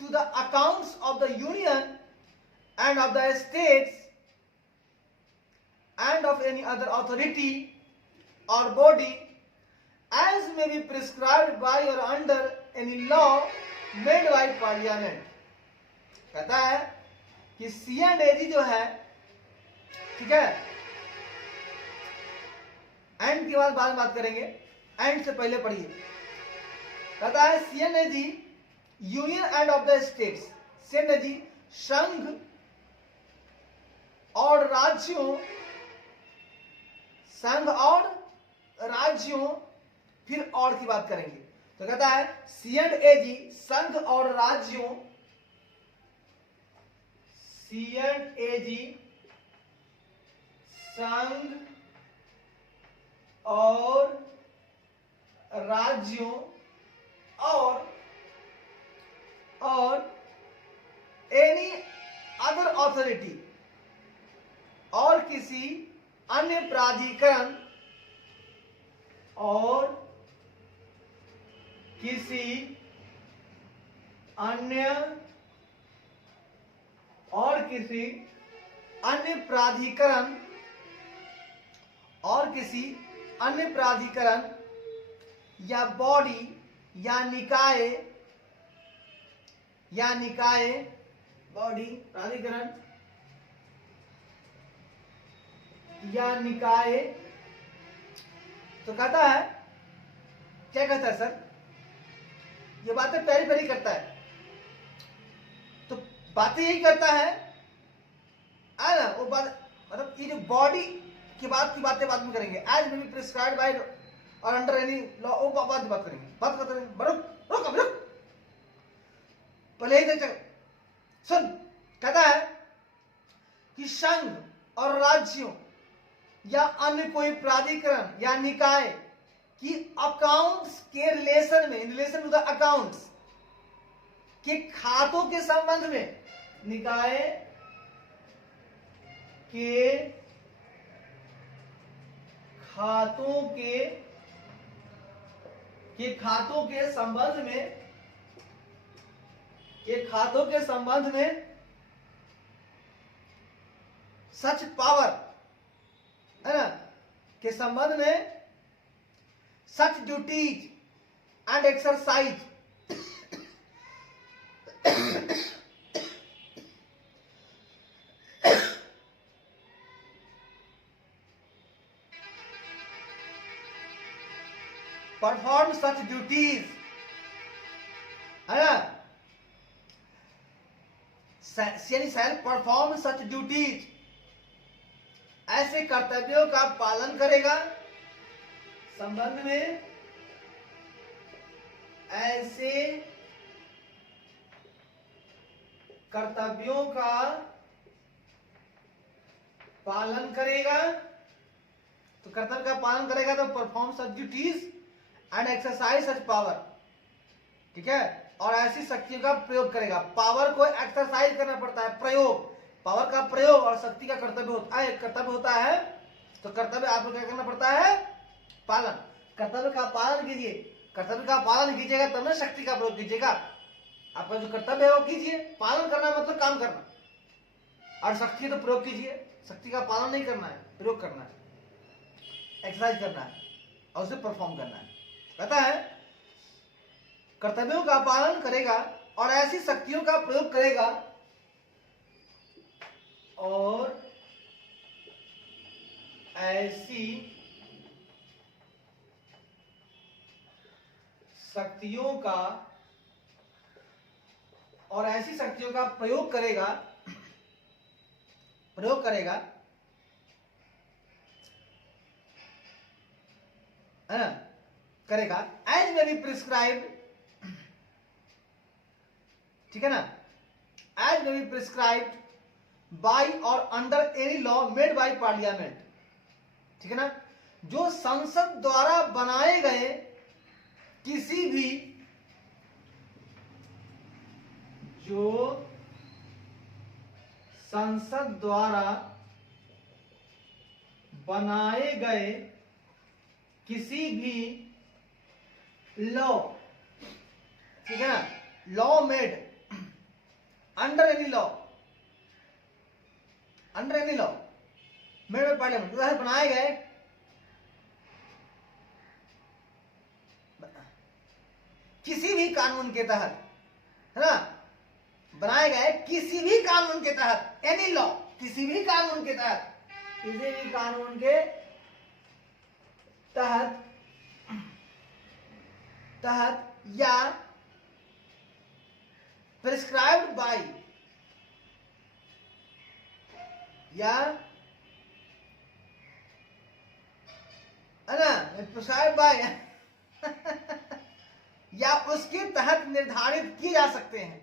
to the accounts of the Union and of the states and of any other authority or body as may be prescribed by or under any law made by parliament। कहता है कि C&AG जो है, ठीक है, एंड के बाद में बात करेंगे, एंड से पहले पढ़िए। कहता है C&AG union and of the states, C&AG संघ और राज्यों, संघ और राज्यों, फिर और की बात करेंगे। तो कहता है C&AG संघ और राज्यों, C&AG संघ और राज्यों और एनी अदर अथॉरिटी, और किसी अन्य प्राधिकरण और किसी अन्य प्राधिकरण और किसी अन्य प्राधिकरण या बॉडी या निकाय बॉडी, प्राधिकरण या निकाय। तो कहता है, क्या कहता है सर, ये बातें पहली पहली करता है, तो बातें यही करता है ना, वो बात मतलब ये जो बॉडी की बातें बाद में करेंगे, as may be prescribed by और अंडर एनी लॉ, वो बात करेंगे, बात करते रहेंगे। रुक पहले ही देख सुन। कहता है कि संघ और राज्यों या अन्य कोई प्राधिकरण या निकाय कि अकाउंट्स के रिलेशन में, in relation to the accounts के खातों के संबंध में, निकाय के खातों के संबंध में सच पावर, है ना, के संबंध में such duties and exercise perform such duties, है ना, shall perform such duties, ऐसे कर्तव्यों का पालन करेगा, संबंध में ऐसे कर्तव्यों का पालन करेगा। तो कर्तव्य का पालन करेगा तो perform such duties and exercise such power, ठीक है, और ऐसी शक्तियों का प्रयोग करेगा। पावर को एक्सरसाइज करना पड़ता है, प्रयोग, पावर का प्रयोग और शक्ति का कर्तव्य होता है। तो कर्तव्य आपको क्या करना पड़ता है, पालन। कर्तव्य का पालन कीजिए, कर्तव्य का पालन कीजिएगा तब ना शक्ति का प्रयोग कीजिएगा। आपका जो कर्तव्य है वो कीजिए, पालन करना मतलब काम करना, और शक्ति तो प्रयोग कीजिए। शक्ति का पालन नहीं करना है, प्रयोग करना है, एक्सरसाइज करना है और उसे परफॉर्म करना है। कहता है कर्तव्यों का पालन करेगा और ऐसी शक्तियों का प्रयोग करेगा और ऐसी शक्तियों का प्रयोग करेगा है ना, करेगा एज मे बी प्रिस्क्राइब्ड, ठीक है ना, as may be prescribed by और under any law made by parliament, ठीक है ना, जो संसद द्वारा बनाए गए किसी भी, जो संसद द्वारा बनाए गए किसी भी लॉ, ठीक है ना, law made under any law made by parliament, बनाए गए किसी भी कानून के तहत, है ना, बनाए गए किसी भी कानून के तहत, एनी लॉ, किसी भी कानून के तहत, किसी भी कानून के तहत या प्रिस्क्राइब्ड बाय, या है ना, प्रिस्क्राइब्ड बाय या उसके तहत निर्धारित किए जा सकते हैं,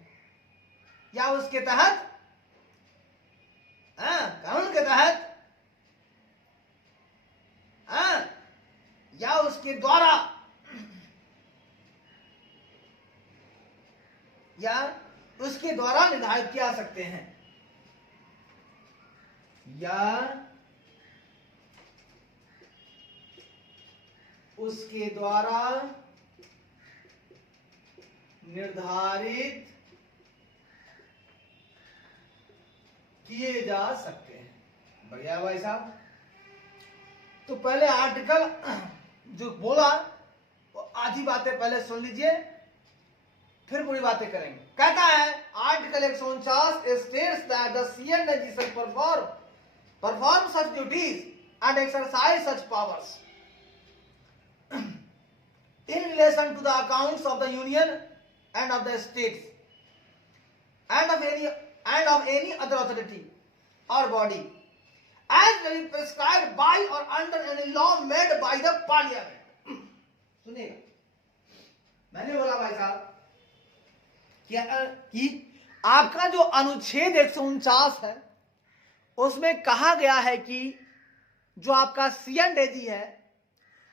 या उसके तहत, कानून के तहत, या उसके द्वारा, निर्धारित किया जा सकते हैं, या उसके द्वारा निर्धारित किए जा सकते हैं। बढ़िया भाई साहब। तो पहले आर्टिकल जो बोला वो आधी बातें पहले सुन लीजिए, फिर पूरी बातें करेंगे। कहता है article 149 states that the CNAG shall perform such duties and exercise such powers in relation to the accounts of the union and of the states and of any other authority or body as may be prescribed by or under any law made by the parliament। सुनिएगा, मैंने बोला भाई साहब कि आपका जो अनुच्छेद 149 है उसमें कहा गया है कि जो आपका CNAG है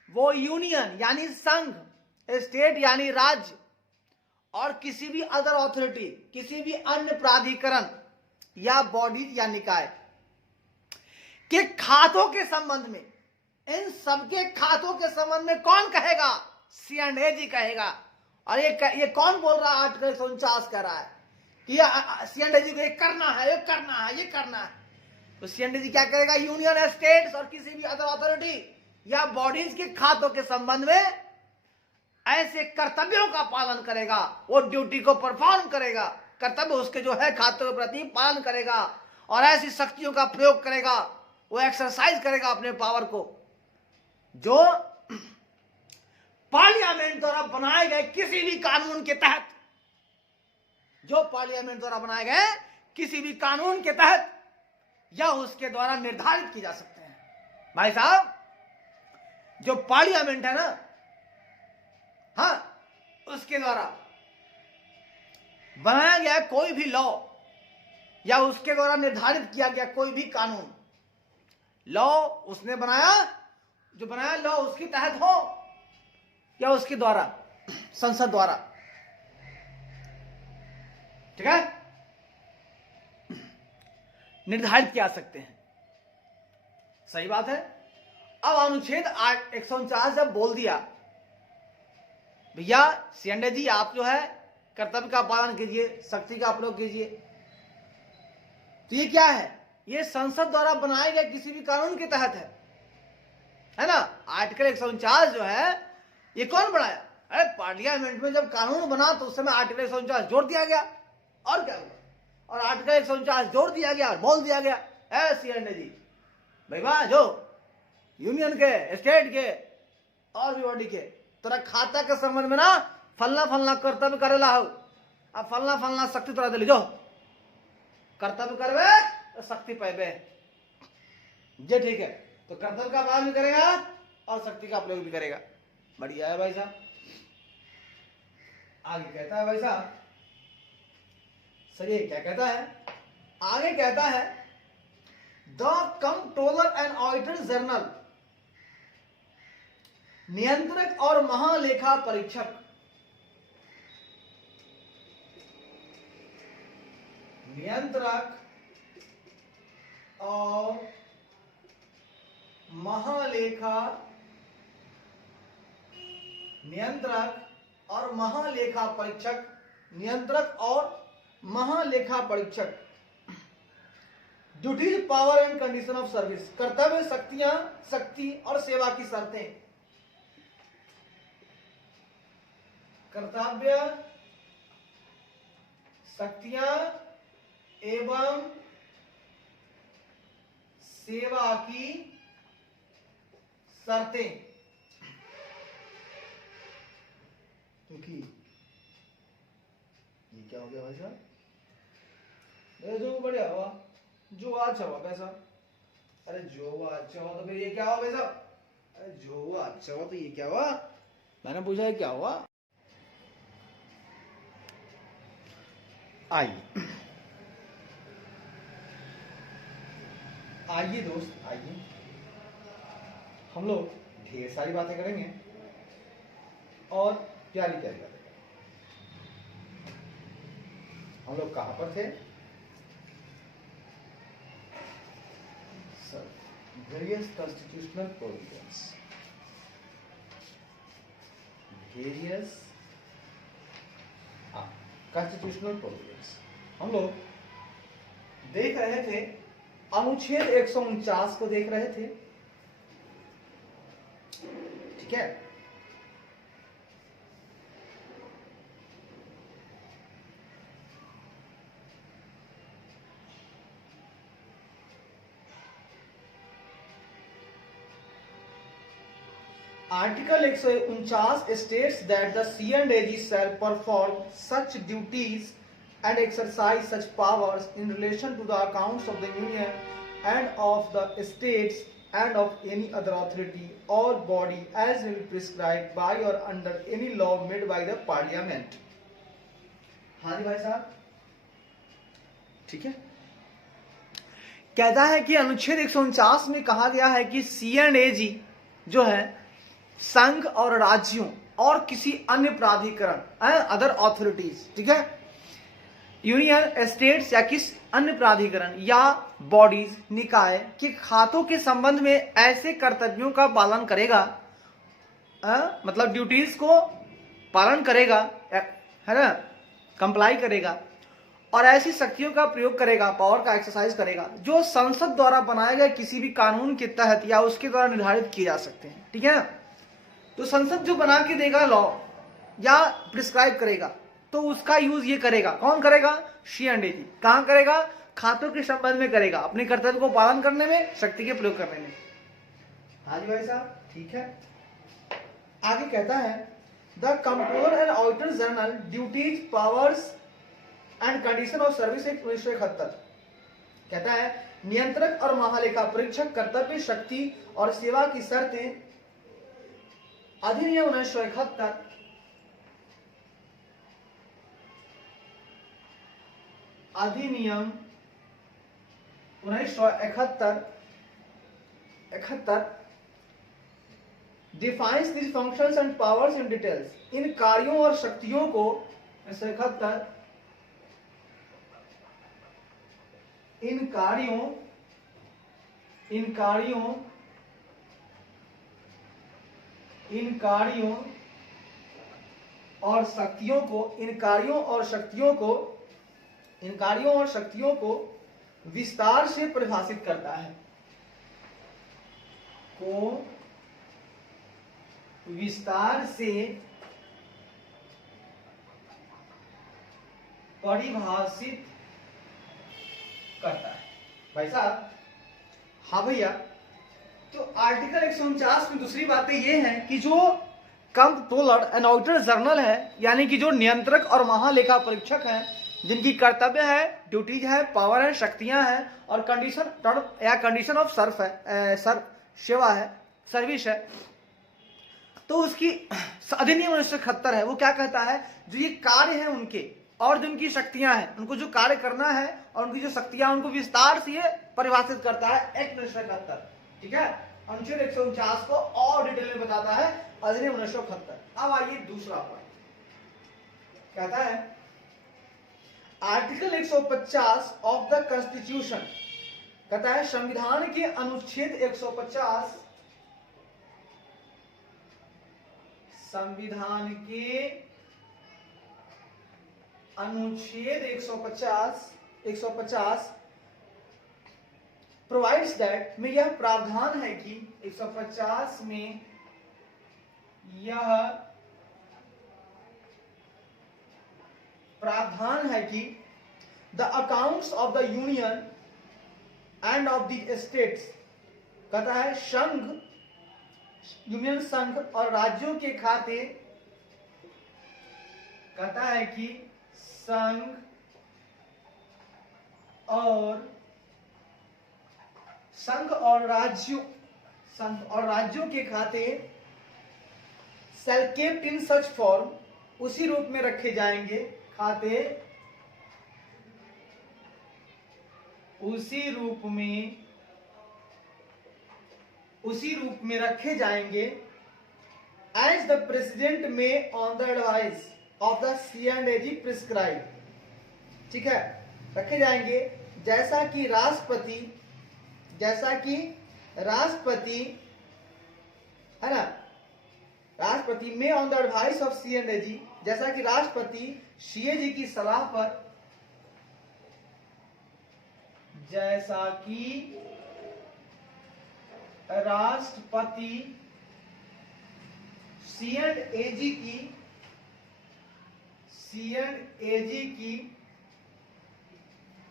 वो यूनियन यानी संघ, स्टेट यानी राज्य और किसी भी अदर ऑथोरिटी, किसी भी अन्य प्राधिकरण या बॉडी या निकाय के खातों के संबंध में, इन सबके खातों के संबंध में कौन कहेगा? CNAG कहेगा। और ये कौन बोल रहा है? आर्टिकल 149 कह रहा है कि CNAG को ये करना है, ये करना है, ये करना है। तो CNAG क्या करेगा? यूनियन, स्टेट्स और किसी भी अदर अथॉरिटी या बॉडीज के खातों के संबंध में ऐसे कर्तव्यों का पालन करेगा, वो ड्यूटी को परफॉर्म करेगा, कर्तव्य उसके जो है खातों के प्रति पालन करेगा और ऐसी शक्तियों का प्रयोग करेगा, वो एक्सरसाइज करेगा अपने पावर को, जो पार्लियामेंट द्वारा बनाए गए किसी भी कानून के तहत, जो पार्लियामेंट द्वारा बनाए गए किसी भी कानून के तहत या उसके द्वारा निर्धारित किए जा सकते हैं। भाई साहब, जो पार्लियामेंट है ना, हाँ, उसके द्वारा बनाया गया कोई भी लॉ या उसके द्वारा निर्धारित किया गया कोई भी कानून, लॉ उसने बनाया, जो बनाया लॉ उसके तहत हो या उसके द्वारा, संसद द्वारा, ठीक है, निर्धारित किया सकते हैं। सही बात है। अब अनुच्छेद 149 जब बोल दिया भैया CNAG आप जो है कर्तव्य का पालन कीजिए, शक्ति का प्रयोग कीजिए, तो ये क्या है? ये संसद द्वारा बनाए गए किसी भी कानून के तहत है ना। आर्टिकल 149 जो है ये कौन बनाया? अरे पार्लियामेंट में जब कानून बना तो उस समय आर्टिकल 149 जोड़ दिया गया, और क्या हुआ, और आर्टिकल 149 जोड़ दिया गया और बोल दिया गया सीएनए जी भाई वाह, जो यूनियन के, स्टेट के और भी बॉडी के तोरा खाता के संबंध में ना फलना फलना कर्तव्य करेला हो, अब फलना फलना शक्ति तोरा दिली, जो कर्तव्य करवे तो शक्ति पाएबे, जे ठीक है। तो कर्तव्य का पालन भी करेगा और शक्ति का प्रयोग भी करेगा। बढ़िया है भाई साहब। आगे कहता है भाई साहब, सही क्या कहता है, आगे कहता है the controller and auditor general, नियंत्रक और महालेखा परीक्षक, नियंत्रक और महालेखा, नियंत्रक और महालेखा परीक्षक, नियंत्रक और महालेखा परीक्षक, duties power and condition of service, कर्तव्य, शक्तियां, शक्ति और सेवा की शर्तें, कर्तव्य, शक्तियां एवं सेवा की शर्तें। क्योंकि ये क्या हो गया भाई साहब, जो बढ़िया हुआ, जो अच्छा हुआ पैसा, अरे जो हुआ अच्छा हुआ तो फिर ये क्या हुआ भाई साहब, अरे जो हुआ अच्छा हुआ तो ये क्या हुआ, मैंने पूछा है क्या हुआ। आइए आइए दोस्त आइए, हम लोग ढेर सारी बातें करेंगे और प्यारी प्यारी बातें करेंगे। हम लोग कहां पर थे sir, various constitutional provisions, various constitutional provisions. हम लोग देख रहे थे अनुच्छेद 149 को देख रहे थे, ठीक है। Article 149 states that the C&AG shall perform such duties and exercise such powers in relation to the accounts of the Union and of the states and of any other authority or body as may be prescribed by or under any law made by the Parliament। हाँ जी भाई साहब, ठीक है। कहता है कि अनुच्छेद 149 में कहा गया है कि C&AG जो है संघ और राज्यों और किसी अन्य प्राधिकरण, अदर ऑथोरिटीज, ठीक है, यूनियन, स्टेट्स या किस अन्य प्राधिकरण या बॉडीज, निकाय के खातों के संबंध में ऐसे कर्तव्यों का पालन करेगा, मतलब ड्यूटीज को पालन करेगा, है ना, कंप्लाई करेगा, और ऐसी शक्तियों का प्रयोग करेगा, पावर का एक्सरसाइज करेगा जो संसद द्वारा बनाए गए किसी भी कानून के तहत या उसके द्वारा निर्धारित किए जा सकते हैं, ठीक है। तो संसद जो बना के देगा लॉ या प्रिस्क्राइब करेगा तो उसका यूज ये करेगा, कौन करेगा, C&AG। कहां करेगा, खातों के संबंध में करेगा, अपने कर्तव्य को पालन करने में, शक्ति के प्रयोग करने में। हाँ जी भाई साहब, ठीक है। आगे कहता है the controller and auditor general duties, powers and condition of service act 1971 कहता है नियंत्रक और महालेखा परीक्षक, कर्तव्य, शक्ति और सेवा की शर्तें, अधिनियम 1971, अधिनियम 1971 defines this functions and powers in details. इन कार्यों और शक्तियों को 1971 इन कार्यों और शक्तियों को विस्तार से परिभाषित करता है, को विस्तार से परिभाषित करता है। भाई साहब, हाँ भैया, तो आर्टिकल 149 में दूसरी बातें ये हैं कि जो कंट्रोलर एंड ऑडिटर जनरल है, यानी कि जो नियंत्रक और महालेखा परीक्षक हैं, जिनकी कर्तव्य है, ड्यूटीज है, पावर है, शक्तियां हैं और कंडीशन टर्म या कंडीशन ऑफ सर्व है, सेवा है, सर्विस है, तो उसकी अधिनियम 1971 है, वो क्या कहता है, जो ये कार्य है उनके और जो उनकी शक्तियां हैं, उनको जो कार्य करना है और उनकी जो शक्तियां, उनको विस्तार से ये परिभाषित करता है एक्ट 1971। ठीक है, अनुच्छेद 149 को और डिटेल में बताता है अधिनियम 1971। अब आइए दूसरा पॉइंट, कहता है आर्टिकल 150 ऑफ द कॉन्स्टिट्यूशन, कहता है संविधान के अनुच्छेद 150, संविधान के अनुच्छेद 150 प्रोवाइड्स दैट, में यह प्रावधान है कि 150 में यह प्रावधान है कि the accounts of the union and of the states, कहता है संघ, यूनियन संघ और राज्यों के खाते, कहता है कि संघ और राज्यों के खाते shall kept in such form, उसी रूप में रखे जाएंगे, खाते उसी रूप में रखे जाएंगे, एज द प्रेसिडेंट में on the advice of the C&AG prescribe. ठीक है, रखे जाएंगे जैसा कि राष्ट्रपति है ना, राष्ट्रपति में on the advice of C&AG, जैसा कि राष्ट्रपति CAG की सलाह पर, जैसा कि राष्ट्रपति C&AG की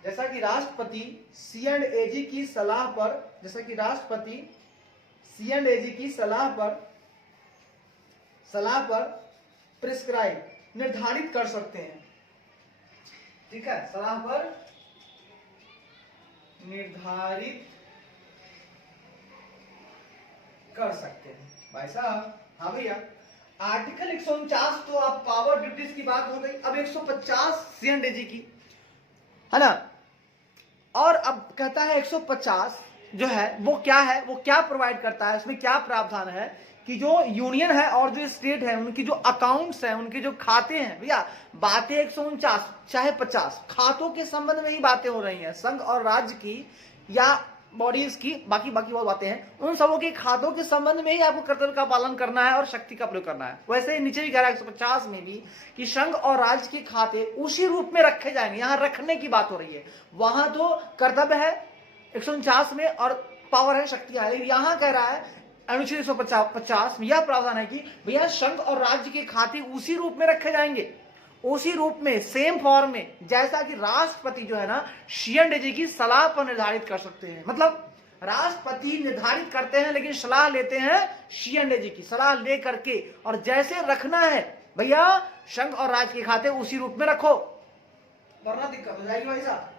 जैसा कि राष्ट्रपति C&AG की सलाह पर, जैसा कि राष्ट्रपति C&AG की सलाह पर प्रिस्क्राइब, निर्धारित कर सकते हैं। ठीक है, सलाह पर निर्धारित कर सकते हैं। भाई साहब, हाँ भैया, आर्टिकल 149 तो आप पावर ड्यूटीज की बात हो गई। अब 150 C&AG की है ना, और अब कहता है 150 जो है वो क्या है, वो क्या प्रोवाइड करता है, उसमें क्या प्रावधान है कि जो यूनियन है और जो स्टेट है, उनकी जो अकाउंट्स हैं, उनके जो खाते हैं, भैया बातें 149 चाहे 50 खातों के संबंध में ही बातें हो रही हैं, संघ और राज्य की या बॉडीज की, बाकी बहुत बातें हैं, उन सबों के खातों के संबंध में ही आपको कर्तव्य का पालन करना है और शक्ति का प्रयोग करना है। वैसे ही नीचे भी कह रहा है 150 में भी कि संघ और राज्य के खाते उसी रूप में रखे जाएंगे, यहां रखने की बात हो रही है, वहां तो कर्तव्य है 149 में और पावर है, शक्ति है, लेकिन यहां कह रहा है अनुच्छेद 150 में यह प्रावधान है कि भैया संघ और राज्य के खाते उसी रूप में रखे जाएंगे, उसी रूप में, सेम फॉर्म में, जैसा कि राष्ट्रपति जो है ना C&AG की सलाह पर निर्धारित कर सकते हैं। मतलब राष्ट्रपति निर्धारित करते हैं लेकिन सलाह लेते हैं C&AG की, सलाह ले करके, और जैसे रखना है भैया संघ और राज्य के खाते उसी रूप में रखो, वरना दिक्कत हो जाएगी। भाई साहब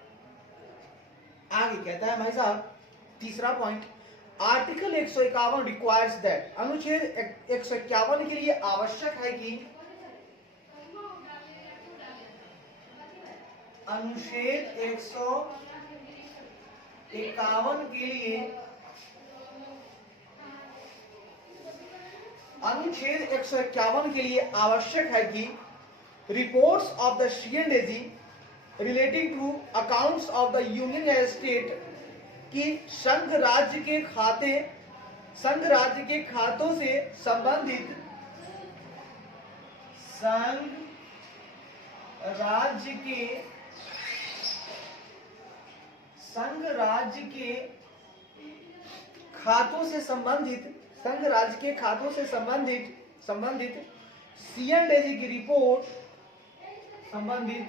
आगे कहता है भाई साहब तीसरा पॉइंट, आर्टिकल 151 रिक्वायर्स दैट, अनुच्छेद 151 के लिए आवश्यक है कि, अनुच्छेद 151 के लिए, अनुच्छेद 151 के लिए आवश्यक है कि reports of the C&AG relating to accounts of the union या स्टेट की संघ राज्य के खातों से संबंधित, संघ राज्य के खातों से संबंधित C&AG की रिपोर्ट, संबंधित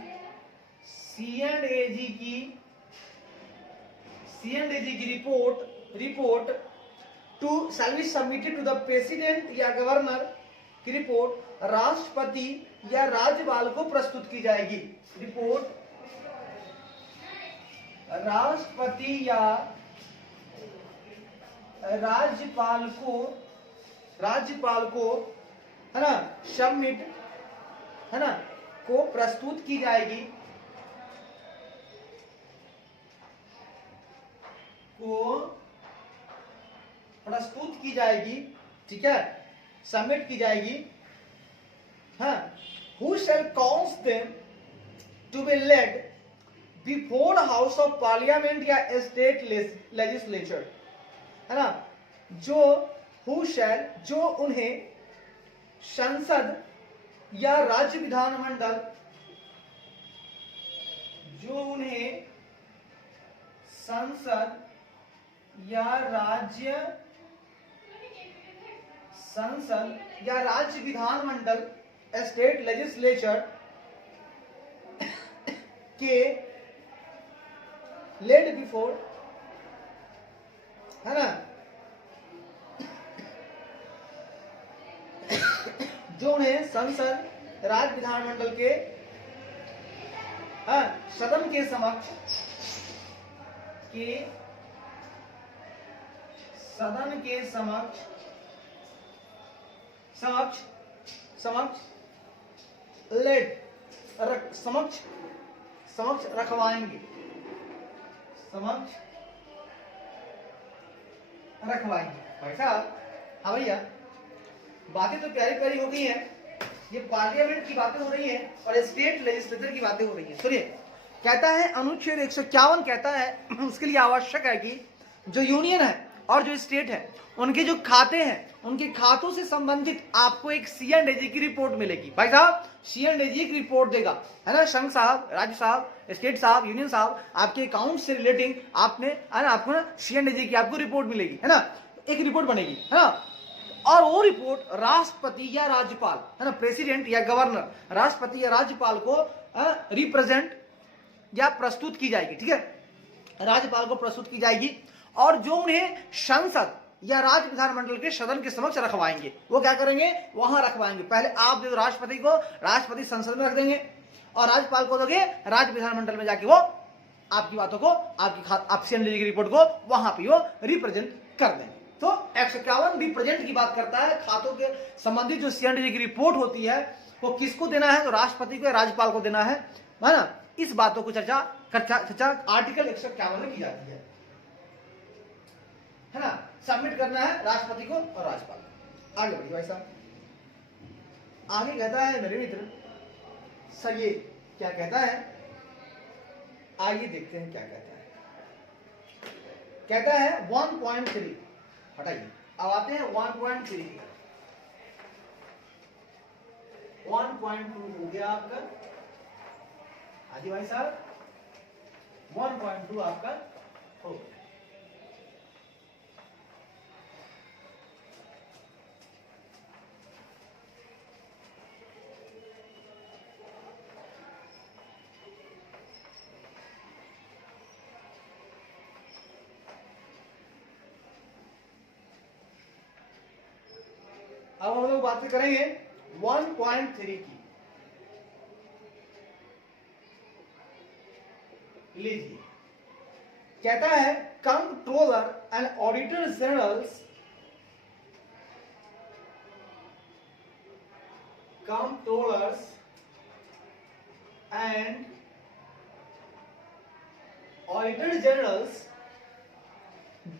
सी एंड ए जी की report to shall be submitted to the president या गवर्नर की रिपोर्ट राष्ट्रपति या राज्यपाल को प्रस्तुत की जाएगी। रिपोर्ट राष्ट्रपति या राज्यपाल को है ना सबमिट है ना को प्रस्तुत की जाएगी ठीक है, सबमिट की जाएगी। हाँ, who shall cause them to be laid before house of parliament या स्टेट लेजिस्लेचर, है ना, जो उन्हें संसद या राज्य विधानमंडल विधानमंडल स्टेट लेजिस्लेचर के लेड बिफोर, है ना, जो उन्हें संसद राज्य विधानमंडल के सदन के समक्ष रखवाएंगे। भाई साहब, हाँ भैया, बातें तो प्यारी प्यारी हो गई हैं, ये पार्लियामेंट की बातें हो रही हैं और स्टेट लेजिस्लेचर की बातें हो रही हैं। सुनिए, कहता है अनुच्छेद 151 कहता है उसके लिए आवश्यक है कि जो यूनियन है और जो स्टेट है उनके जो खाते हैं, उनके खातों से संबंधित आपको एक सी&एजी की रिपोर्ट मिलेगी। भाई साहब, सी&एजी की रिपोर्ट देगा, है ना, संघ साहब, राज्य साहब, स्टेट साहब, यूनियन साहब, आपके अकाउंट से रिलेटिंग आपको ना सी&एजी की आपको रिपोर्ट मिलेगी, है ना, एक रिपोर्ट बनेगी, है ना, और वो रिपोर्ट राष्ट्रपति या राज्यपाल, है ना, प्रेसिडेंट या गवर्नर, राष्ट्रपति या राज्यपाल को रिप्रेजेंट या प्रस्तुत की जाएगी। ठीक है, राज्यपाल को प्रस्तुत की जाएगी और जो उन्हें संसद या राज्य विधानमंडल के सदन के समक्ष रखवाएंगे, वो क्या करेंगे, वहां रखवाएंगे। पहले आप जो राष्ट्रपति को राष्ट्रपति संसद में रख देंगे और राज्यपाल को दोगे राज्य विधानमंडल में जाके वो आपकी बातों को, आपकी सी&एजी की रिपोर्ट को वहां पे वो रिप्रेजेंट कर देंगे। तो 151 रिप्रेजेंट की बात करता है, खातों के संबंधित जो सी&एजी की रिपोर्ट होती है वो किसको देना है, तो राष्ट्रपति को या राज्यपाल को देना है ना। इस बातों को चर्चा आर्टिकल 151 में की जाती है ना। सबमिट करना है राष्ट्रपति को और राज्यपाल को। आगे बढ़िए भाई साहब, आगे कहता है मेरे मित्र सर, ये क्या कहता है, आइए देखते हैं क्या कहता है। कहता है 1.3, हटाइए, अब आते हैं 1.3। 1.2 हो गया आपका, आजी भाई साहब, 1.2 आपका हो गया। अब हम लोग बात करेंगे 1.3 की। लीजिए, कहता है controller and auditor generals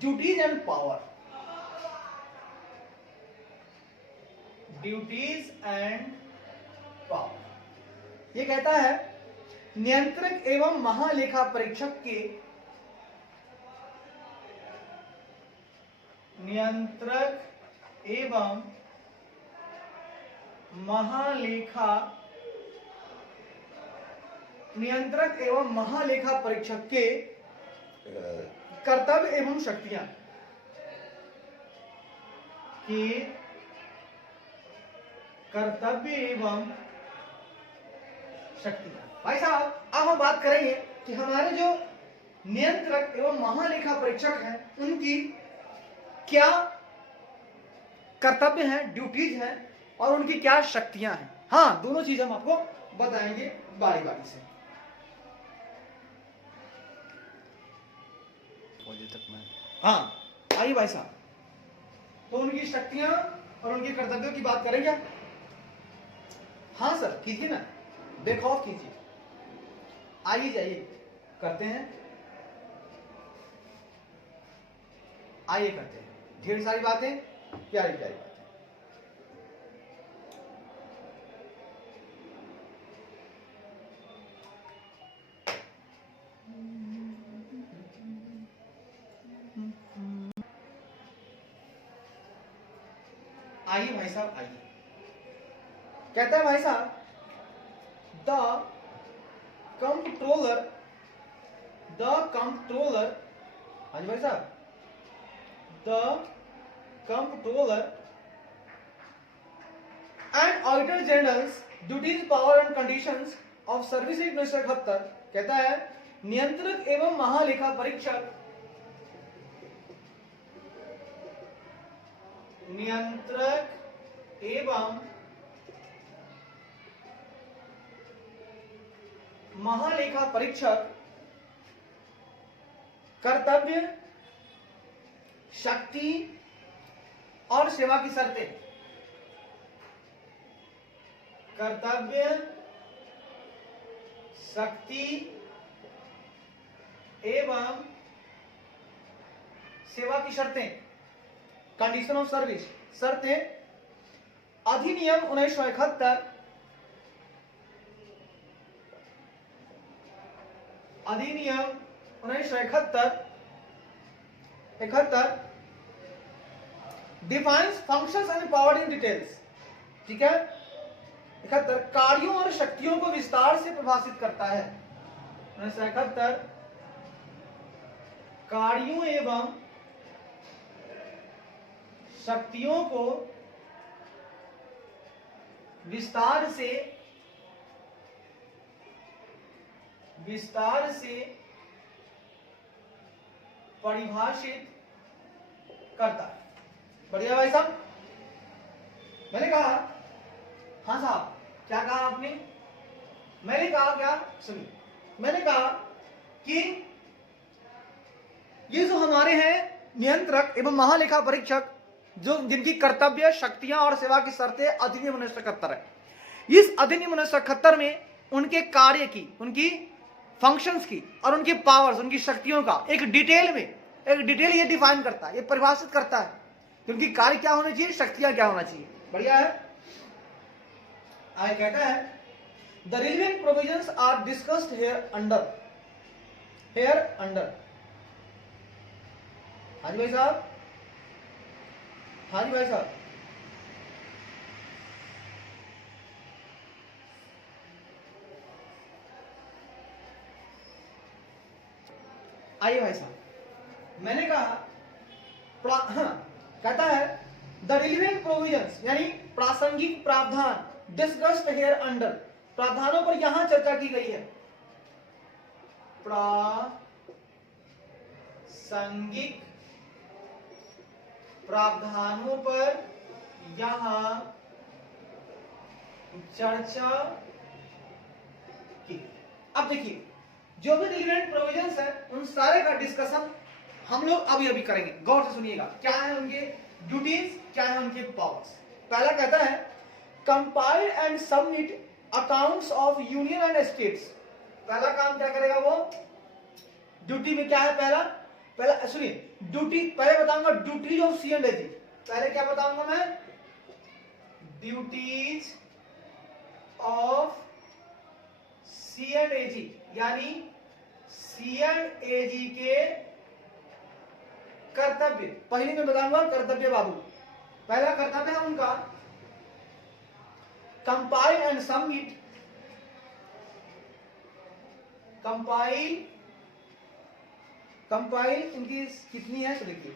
duties and power, ये कहता है नियंत्रक एवं महालेखा परीक्षक के कर्तव्य एवं शक्तियां भाई साहब अब हम बात करेंगे कि हमारे जो नियंत्रक एवं महालेखा परीक्षक हैं उनकी क्या कर्तव्य हैं, ड्यूटीज हैं और उनकी क्या शक्तियां हैं। हाँ, दोनों चीज हम आपको बताएंगे बारी बारी से। तक मैं हाँ आइए भाई साहब, तो उनकी शक्तियां और उनके कर्तव्यों की बात करें क्या? हाँ सर कीजिए ना, बेखौफ कीजिए, आइए जाइए करते हैं, आइए करते हैं। ढेर सारी बातें, प्यारी प्यारी बातें। आइए भाई साहब आइए। कहता है भाई साहब, द कंट्रोलर हाँ जी भाई साहब, the controller and auditor generals duties power and conditions of service 1971 कहता है नियंत्रक एवं महालेखा परीक्षक एवं महालेखा परीक्षक कर्तव्य, शक्ति और सेवा की शर्तें। कर्तव्य, शक्ति एवं सेवा की शर्तें, कंडीशन ऑफ सर्विस, शर्तें अधिनियम 1971 अधिनियम 1971 defines functions and power in details. ठीक है, 71 कार्यों और शक्तियों को विस्तार से परिभाषित करता है। 1971 कार्यों एवं शक्तियों को विस्तार से परिभाषित करता है। बढ़िया भाई साहब, मैंने कहा हाँ साहब, क्या कहा आपने? मैंने कहा क्या? सुनिए, मैंने कहा कि ये जो हमारे हैं नियंत्रक एवं महालेखा परीक्षक, जो जिनकी कर्तव्य, शक्तियां और सेवा की शर्तें अधिनियम 1971 है। इस अधिनियम 1971 में उनके कार्य की, उनकी फंक्शंस की और उनकी पावर्स, उनकी शक्तियों का एक डिटेल ये डिफाइन करता है, ये परिभाषित करता है कि उनकी कार्य क्या होने चाहिए, शक्तियां क्या होना चाहिए। बढ़िया है। आगे कहता है the relevant provisions are discussed hereunder. हाँ जी भाई साहब, हाँ जी भाई साहब, आइए भाई साहब, मैंने कहा कहता है द रिलेवेंट प्रोविजंस यानी प्रासंगिक प्रावधान डिस्कस्ड हियर अंडर, प्रावधानों पर यहां चर्चा की गई है। प्रासंगिक प्रावधानों पर यहां चर्चा की। अब देखिए, जो भी रिलेवेंट प्रोविजंस है उन सारे का डिस्कशन हम लोग अभी करेंगे। गौर से सुनिएगा, क्या है उनके ड्यूटीज, क्या है उनके पावर्स। पहला कहता है compile and submit accounts of union and states. पहला काम क्या करेगा वो? ड्यूटी में क्या है? पहला सुनिए, ड्यूटी पहले बताऊंगा ड्यूटीज ऑफ सी एंड एजी। पहले क्या बताऊंगा मैं? ड्यूटीज ऑफ सी एंड एजी, यानी सी एंड एजी के कर्तव्य। पहले मैं बताऊंगा कर्तव्य बाबू। पहला कर्तव्य है उनका कंपाइल एंड सबमिट, कंपाइल इनकी कितनी है तो देखिए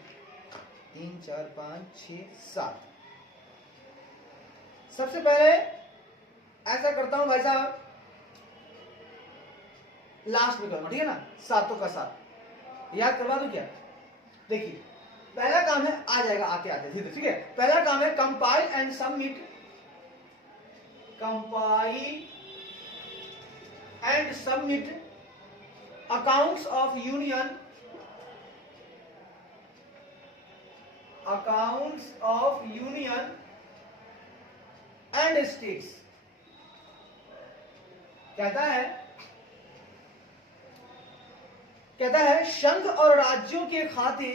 3 4 5 6 7। सबसे पहले ऐसा करता हूं भाई साहब, लास्ट में करूंगा, ठीक है ना, सातों का साथ याद करवा दूं क्या? देखिए पहला काम है, आ जाएगा आते आते धीरे, ठीक है। पहला काम है compile and submit, compile and submit accounts of union, accounts of union and states. कहता है संघ और राज्यों के खाते,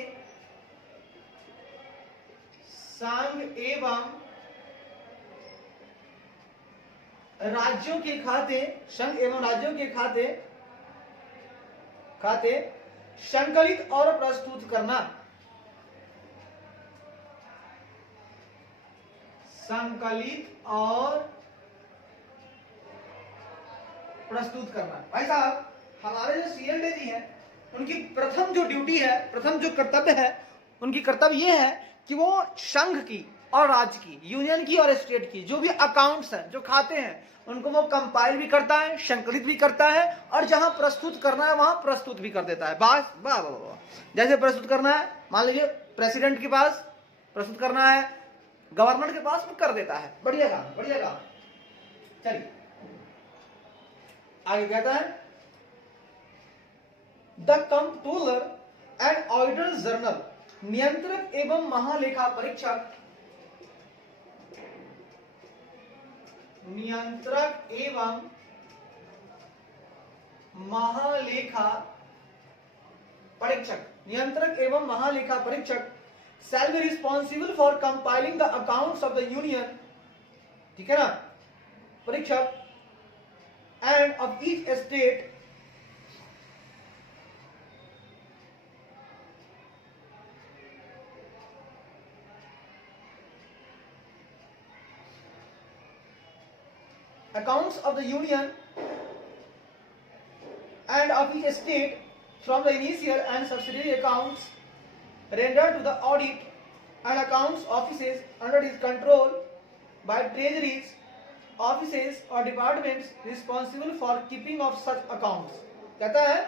संघ एवं राज्यों के खाते, संघ एवं राज्यों के खाते संकलित और प्रस्तुत करना, संकलित और प्रस्तुत करना। भाई साहब हमारे जो सीएलडी जी हैं उनकी प्रथम जो ड्यूटी है, प्रथम जो कर्तव्य है, उनकी कर्तव्य यह है कि वो संघ की और राज्य की, यूनियन की और स्टेट की जो भी अकाउंट्स हैं, जो खाते हैं, उनको वो कंपाइल भी करता है, संकलित भी करता है, और जहां प्रस्तुत करना है वहां प्रस्तुत भी कर देता है। बस वाह वाह वाह। जैसे प्रस्तुत करना है, मान लीजिए प्रेसिडेंट के पास प्रस्तुत करना है, गवर्नर के पास वो कर देता है। बढ़िया काम, बढ़िया काम। चलिए आगे कहता है the controller and auditor general, नियंत्रक एवं महालेखा परीक्षक, नियंत्रक एवं महालेखा परीक्षक, नियंत्रक एवं महालेखा परीक्षक shall be responsible for compiling the accounts of the union, ठीक है ना, परीक्षक, and of each state, accounts of the union and of each state from the initial and subsidiary accounts rendered to the audit and accounts offices under his control by treasuries offices or departments responsible for keeping of such accounts। कहता है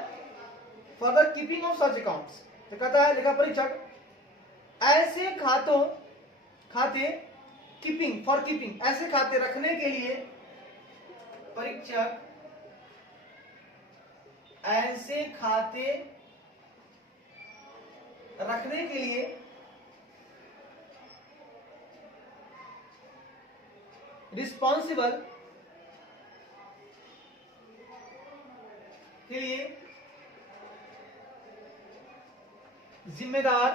for the keeping of such accounts, तो कहता है लेखा परीक्षक ऐसे खाते कीपिंग, फॉर कीपिंग, ऐसे खाते रखने के लिए, परीक्षक ऐसे खाते रखने के लिए रिस्पॉन्सिबल के लिए जिम्मेदार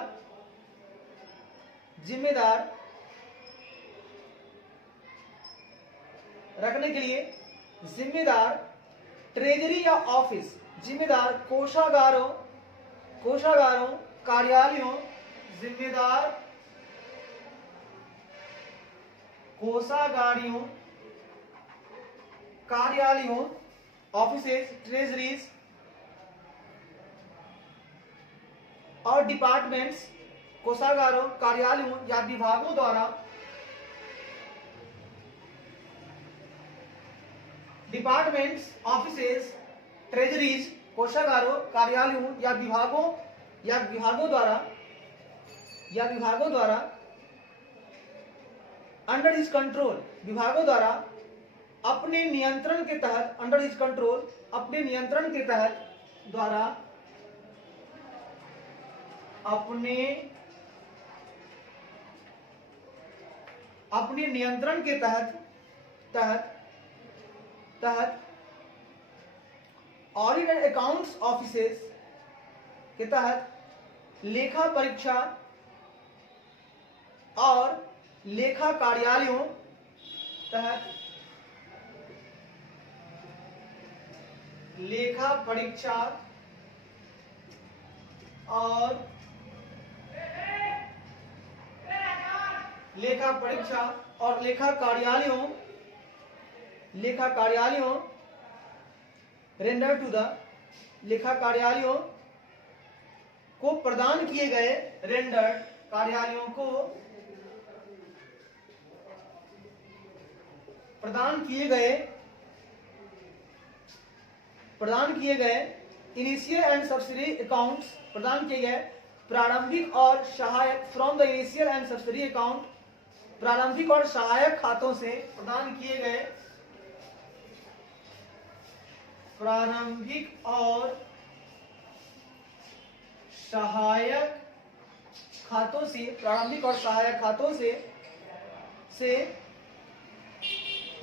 रखने के लिए जिम्मेदार ट्रेजरी या ऑफिस, जिम्मेदार कोषागारों, कार्यालयों, जिम्मेदार कोषागारियों, कार्यालयों, ऑफिसेज, ट्रेजरीज और डिपार्टमेंट्स, कोषागारों, कार्यालयों या विभागों द्वारा, डिपार्टमेंट्स, ऑफिसेज, ट्रेजरीज, कोषागारों, कार्यालयों या विभागों द्वारा अंडर हिज कंट्रोल, विभागों द्वारा अपने नियंत्रण के तहत, अंडर हिज कंट्रोल, अपने नियंत्रण के तहत, द्वारा अपने नियंत्रण के तहत ऑडिट एंड अकाउंट्स ऑफिसेस के तहत लेखा परीक्षा और लेखा कार्यालयों तहत लेखा परीक्षा और लेखा कार्यालयों रेंडर टू द, लेखा कार्यालयों को प्रदान किए गए, रेंडर्ड कार्यालयों को प्रदान किए गए प्रदान किए गए इनिशियल एंड सब्सिडी अकाउंट्स, प्रदान किए गए प्रारंभिक और सहायक from the initial and subsidy account, प्रारंभिक और सहायक खातों से प्रदान किए गए प्रारंभिक और सहायक खातों से, प्रारंभिक और सहायक खातों से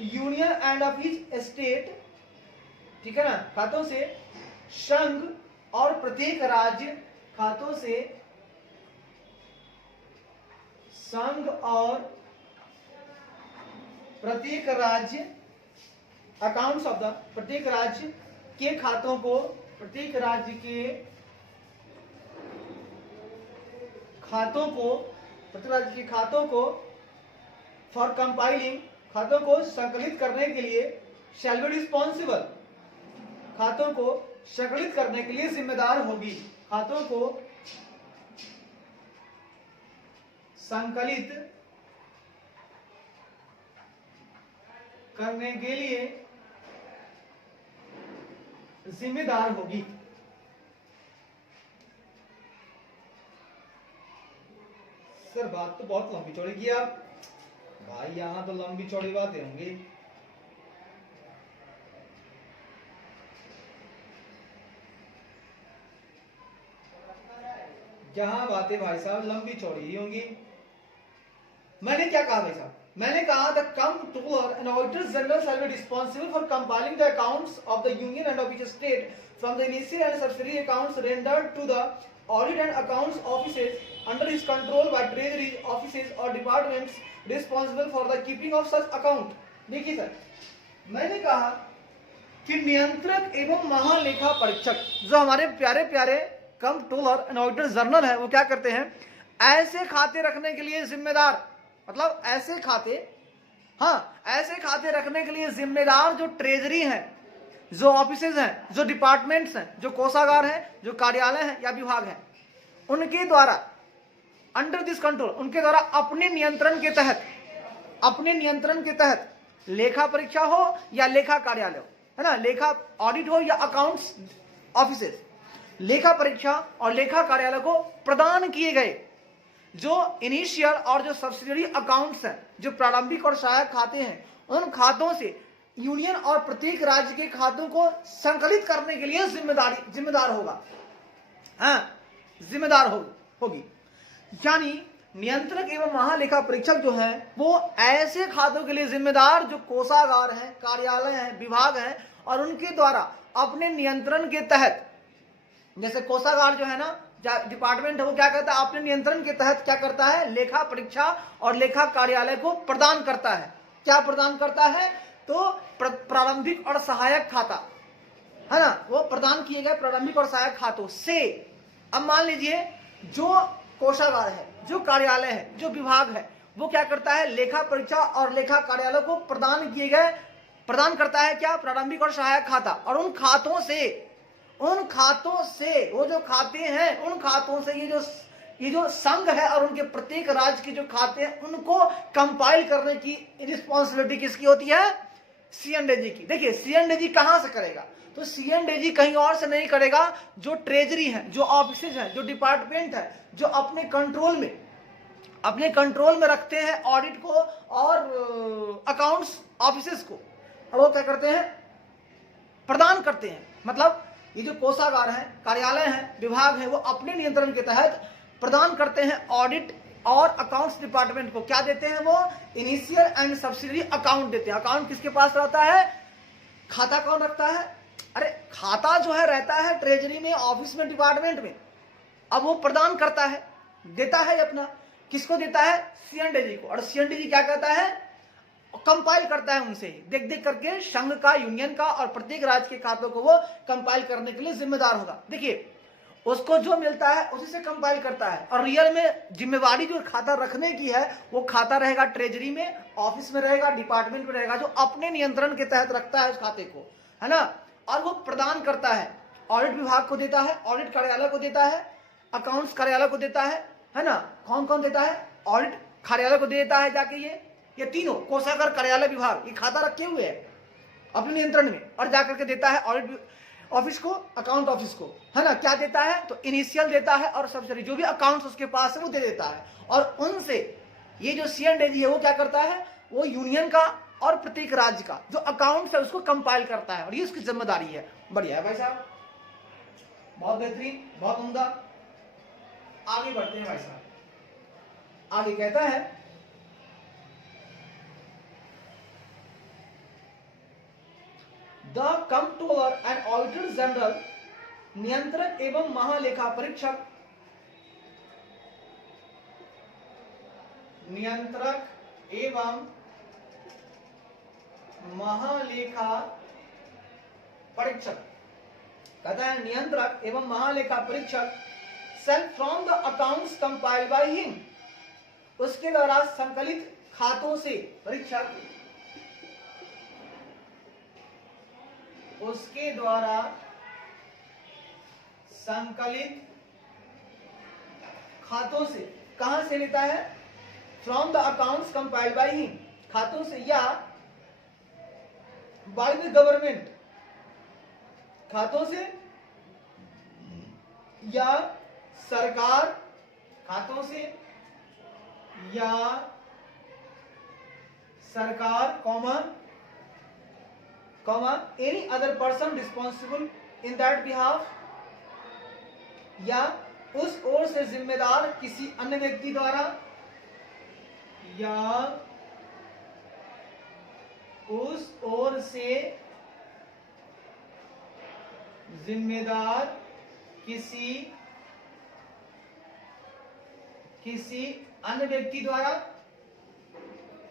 union and of each state, ठीक है ना, खातों से संघ और प्रत्येक राज्य खातों से संघ और प्रत्येक राज्य अकाउंट्स ऑफ द, प्रत्येक राज्य के खातों को, प्रत्येक राज्य के खातों को, प्रत्येक राज्य के खातों को फॉर कंपाइलिंग, खातों को संकलित करने के लिए शैल बी रिस्पॉन्सिबल, खातों को संकलित करने के लिए जिम्मेदार होगी, खातों को संकलित करने के लिए जिम्मेदार होगी। सर बात तो बहुत लंबी चौड़ी की आप भाई, यहां तो लंबी चौड़ी बातें होंगी। जहां बातें भाई साहब लंबी चौड़ी ही होंगी। मैंने क्या कहा भाई साहब, मैंने कहा the controller and auditor general shall be responsible for compiling the accounts of the union and of each state from the initial and subsidy accounts rendered to the audit and accounts offices under his control by treasury offices और departments responsible for the keeping of such account. देखिए सर, मैंने कहा कि नियंत्रक एवं महालेखा परीक्षक जो हमारे प्यारे प्यारे कंट्रोलर एंड ऑडिटर जनरल है, वो क्या करते हैं, ऐसे खाते रखने के लिए जिम्मेदार, मतलब ऐसे खाते, हाँ ऐसे खाते रखने के लिए जिम्मेदार जो ट्रेजरी हैं, जो ऑफिसेज हैं, जो डिपार्टमेंट्स हैं, जो कोषागार हैं, जो कार्यालय हैं या विभाग हैं, उनके द्वारा अंडर दिस कंट्रोल, उनके द्वारा अपने नियंत्रण के तहत, अपने नियंत्रण के तहत लेखा परीक्षा हो या लेखा कार्यालय हो, है ना, लेखा ऑडिट हो या अकाउंट्स ऑफिसेज, लेखा परीक्षा और लेखा कार्यालय को प्रदान किए गए जो इनिशियल और जो सब्सिडियरी अकाउंट्स हैं, जो प्रारंभिक और सहायक खाते हैं, उन खातों से यूनियन और प्रत्येक राज्य के खातों को संकलित करने के लिए जिम्मेदार होगा, हाँ जिम्मेदार होगी। यानी नियंत्रक एवं महालेखा परीक्षक जो है वो ऐसे खातों के लिए जिम्मेदार जो कोषागार हैं, कार्यालय हैं, विभाग हैं, और उनके द्वारा अपने नियंत्रण के तहत, जैसे कोषागार जो है ना, डिपार्टमेंट है, वो क्या करता है, अपने नियंत्रण के तहत क्या करता है, लेखा परीक्षा और लेखा कार्यालय को प्रदान करता है। क्या प्रदान करता है, तो प्रारंभिक और सहायक खाता, है ना, वो प्रदान किए गए प्रारंभिक और सहायक खातों से। अब मान लीजिए जो कोषागार है, जो कार्यालय है, जो विभाग है, वो क्या करता है, लेखा परीक्षा और लेखा कार्यालय को प्रदान करता है क्या, प्रारंभिक और सहायक खाता, और उन खातों से वो जो खाते हैं, उन खातों से ये जो संघ है और उनके प्रत्येक राज्य के जो खाते हैं उनको कंपाइल करने की रिस्पॉन्सिबिलिटी किसकी होती है, सीएनडीजी की। देखिए सीएनडीजी कहां से करेगा, तो सीएनडीजी कहीं और से नहीं करेगा, जो ट्रेजरी है, जो ऑफिसेज है, जो डिपार्टमेंट है, जो अपने कंट्रोल में रखते हैं ऑडिट को और अकाउंट्स ऑफिसेज को, और वो क्या करते हैं, प्रदान करते हैं। मतलब ये जो कोषागार है, कार्यालय है, विभाग है, वो अपने नियंत्रण के तहत प्रदान करते हैं ऑडिट और अकाउंट्स डिपार्टमेंट को। क्या देते हैं, वो इनिशियल एंड सब्सिडी अकाउंट देते हैं। अकाउंट किसके पास रहता है, खाता कौन रखता है, अरे खाता जो है रहता है ट्रेजरी में, ऑफिस में, डिपार्टमेंट में। अब वो प्रदान करता है, देता है अपना, किसको देता है, सीएनडीजी को, और सीएनडीजी क्या कहता है, कंपाइल करता है उनसे, देख देख करके संघ का, यूनियन का और प्रत्येक राज्य के खातों को वो कंपाइल करने के लिए जिम्मेदार होगा। देखिए उसको जो मिलता है उसी से कंपाइल करता है, और रियल में जिम्मेवारी जो खाता रखने की है वो खाता रहेगा ट्रेजरी में, ऑफिस में रहेगा, डिपार्टमेंट में रहेगा, जो अपने नियंत्रण के तहत रखता है उस खाते को, है ना, और वो प्रदान करता है, ऑडिट विभाग को देता है, ऑडिट कार्यालय को देता है, अकाउंट्स कार्यालय को देता है ना, कौन कौन देता है, ऑडिट कार्यालय को देता है जाके, ये तीनों कोषागार, कार्यालय, विभाग, ये खाता रखे हुए हैं अपने नियंत्रण में, और जाकर के देता है ऑफिस को, अकाउंट ऑफिस को, है ना, क्या देता है, तो इनिशियल देता है और सब्सिडरी, जो भी अकाउंट्स उसके पास है वो दे देता है। और उनसे ये जो C&AG है वो क्या करता है, वो यूनियन का और प्रत्येक राज्य का जो अकाउंट्स है उसको कंपाइल करता है, और ये उसकी जिम्मेदारी है। बढ़िया है भाई साहब, बहुत बेहतरीन, बहुत उम्दा। आगे बढ़ते हैं भाई साहब। आगे कहता है the controller and auditor general, नियंत्रक एवं महालेखा परीक्षक, नियंत्रक एवं महालेखा परीक्षक, कहता है नियंत्रक एवं महालेखा परीक्षक shall from the accounts compiled by him, उसके द्वारा संकलित खातों से, परीक्षक उसके द्वारा संकलित खातों से, कहां से लेता है, from the accounts compiled by him, खातों से या बाय द गवर्नमेंट, खातों से या सरकार, खातों से या सरकार, comma any other person responsible in that behalf, या उस ओर से जिम्मेदार किसी अन्य व्यक्ति द्वारा, या उस ओर से जिम्मेदार किसी अन्य व्यक्ति द्वारा,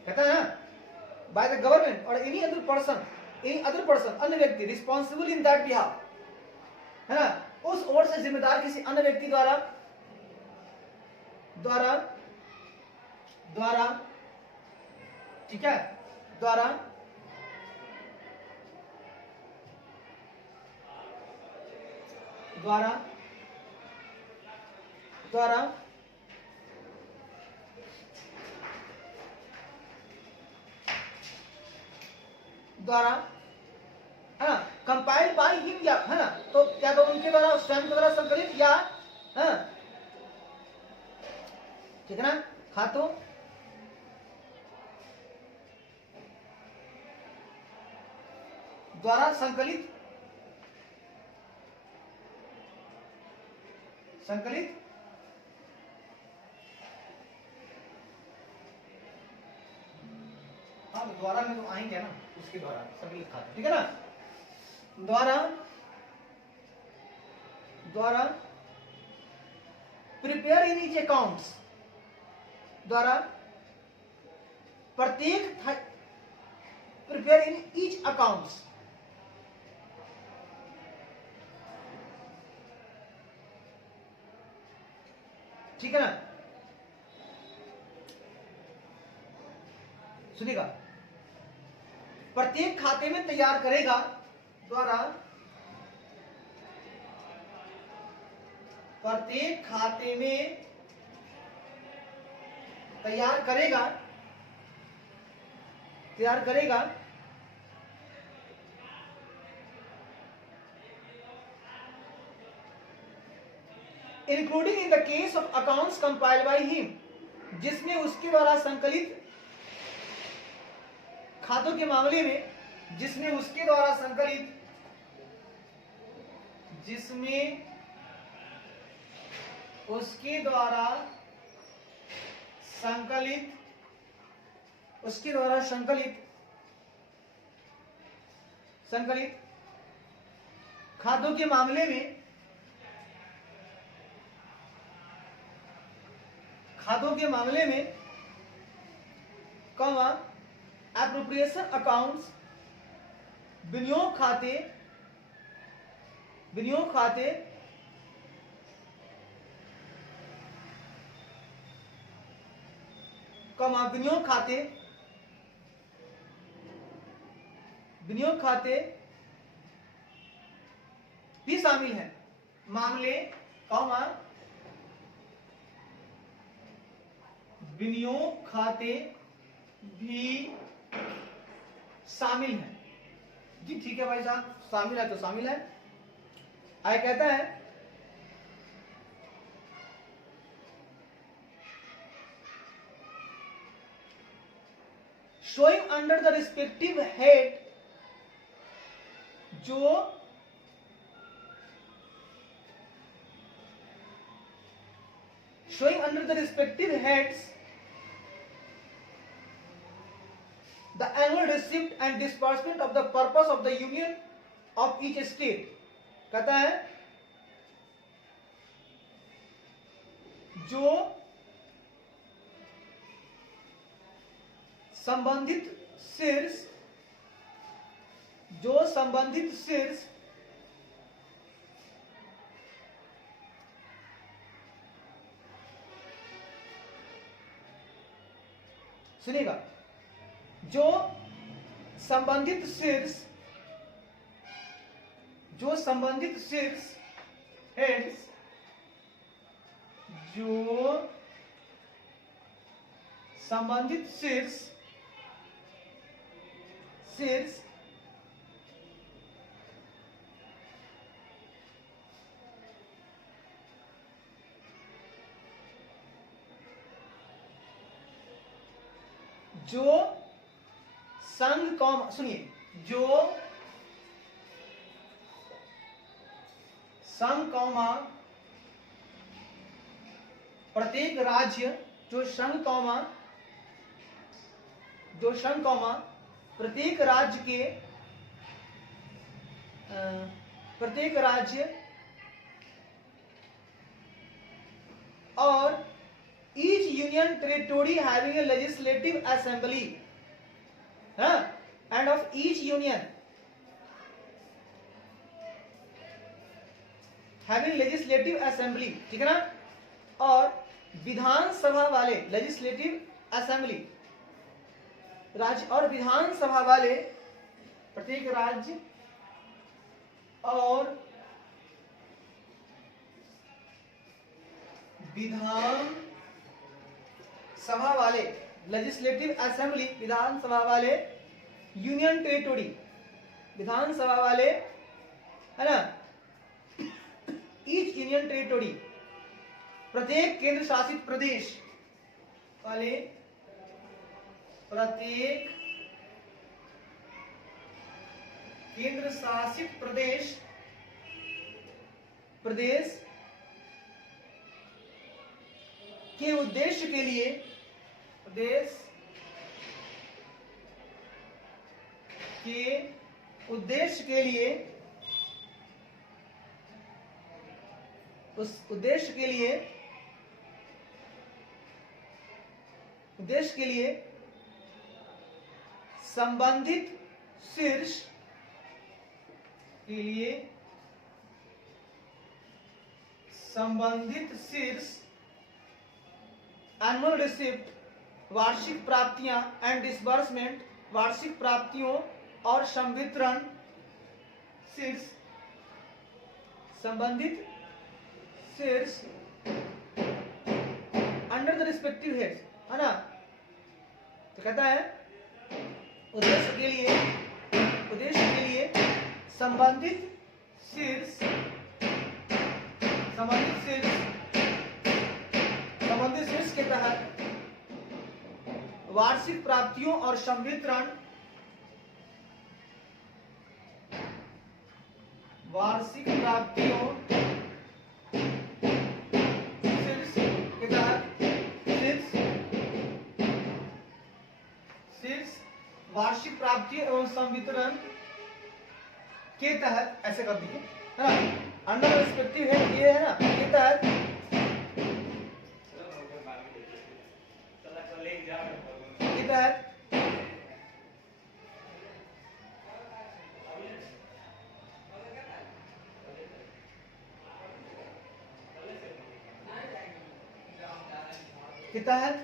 कहता है ना, बाय द गवर्नमेंट और एनी अदर पर्सन, अन्य व्यक्ति, रिस्पॉन्सिबल इन दैट बिहाफ, है ना, उस ओर से जिम्मेदार किसी अन्य व्यक्ति द्वारा, ठीक है, द्वारा है ना, कंपाइल्ड बाय हिम, या है ना, तो क्या तो उनके द्वारा, स्वयं के द्वारा संकलित, या है, ठीक है ना, खातों द्वारा संकलित हाँ, द्वारा में तो आएंगे ना, उसके द्वारा संकलित खाते, ठीक है ना, द्वारा प्रिपेयर इन ईच अकाउंट्स, द्वारा प्रत्येक, प्रिपेयर इन ईच अकाउंट्स, ठीक है ना, सुनिएगा, प्रत्येक खाते में तैयार करेगा, द्वारा प्रत्येक खाते में तैयार करेगा including in the case of accounts compiled by him, जिसमें उसके द्वारा संकलित खातों के मामले में, जिसमें उसके द्वारा संकलित खातों के मामले में, कॉमा एप्रोप्रिएशन अकाउंट्स, विनियोग खाते, विनियोग खाते भी शामिल है, मामले, कॉमा विनियोग खाते भी शामिल है। जी ठीक है भाई साहब, शामिल है तो शामिल है। आगे कहता है showing under the respective head, जो showing under the respective heads the annual receipt and disbursement of the purpose of the union of each state. कहता है जो संबंधित शीर्ष सुनिएगा, जो संबंधित शीर्ष हेड्स जो संघ कॉमा, सुनिए, जो संघ कॉमा प्रत्येक राज्य, जो संघ कॉमा प्रत्येक राज्य और each union territory having a legislative assembly, and of each union having legislative assembly, ठीक है ना, और विधानसभा वाले legislative assembly, राज्य और विधानसभा वाले प्रत्येक राज्य और विधानसभा वाले लेजिस्लेटिव असेंबली, विधानसभा वाले यूनियन टेरिटोरी, विधानसभा वाले, है ना, ईच यूनियन टेरिटोरी, प्रत्येक केंद्र शासित प्रदेश वाले, प्रत्येक केंद्र शासित प्रदेश के उद्देश्य के लिए, उस उद्देश्य के लिए संबंधित शीर्ष एनुअल रिसिप्ट, वार्षिक प्राप्तियां, एंड डिसबर्समेंट, वार्षिक प्राप्तियों और संवितरण, शीर्ष, संबंधित शीर्ष अंडर द रिस्पेक्टिव हेड्स, है ना। तो कहता है उद्देश्य के लिए संबंधित शीर्ष के तहत वार्षिक प्राप्तियों और संवितरण, वार्षिक प्राप्तियों के तहत वार्षिक प्राप्ति एवं संवितरण के तहत, ऐसे कर दीजिए, है ना, अंडर रिस्पेक्टिव हेड ये है ना, के तहत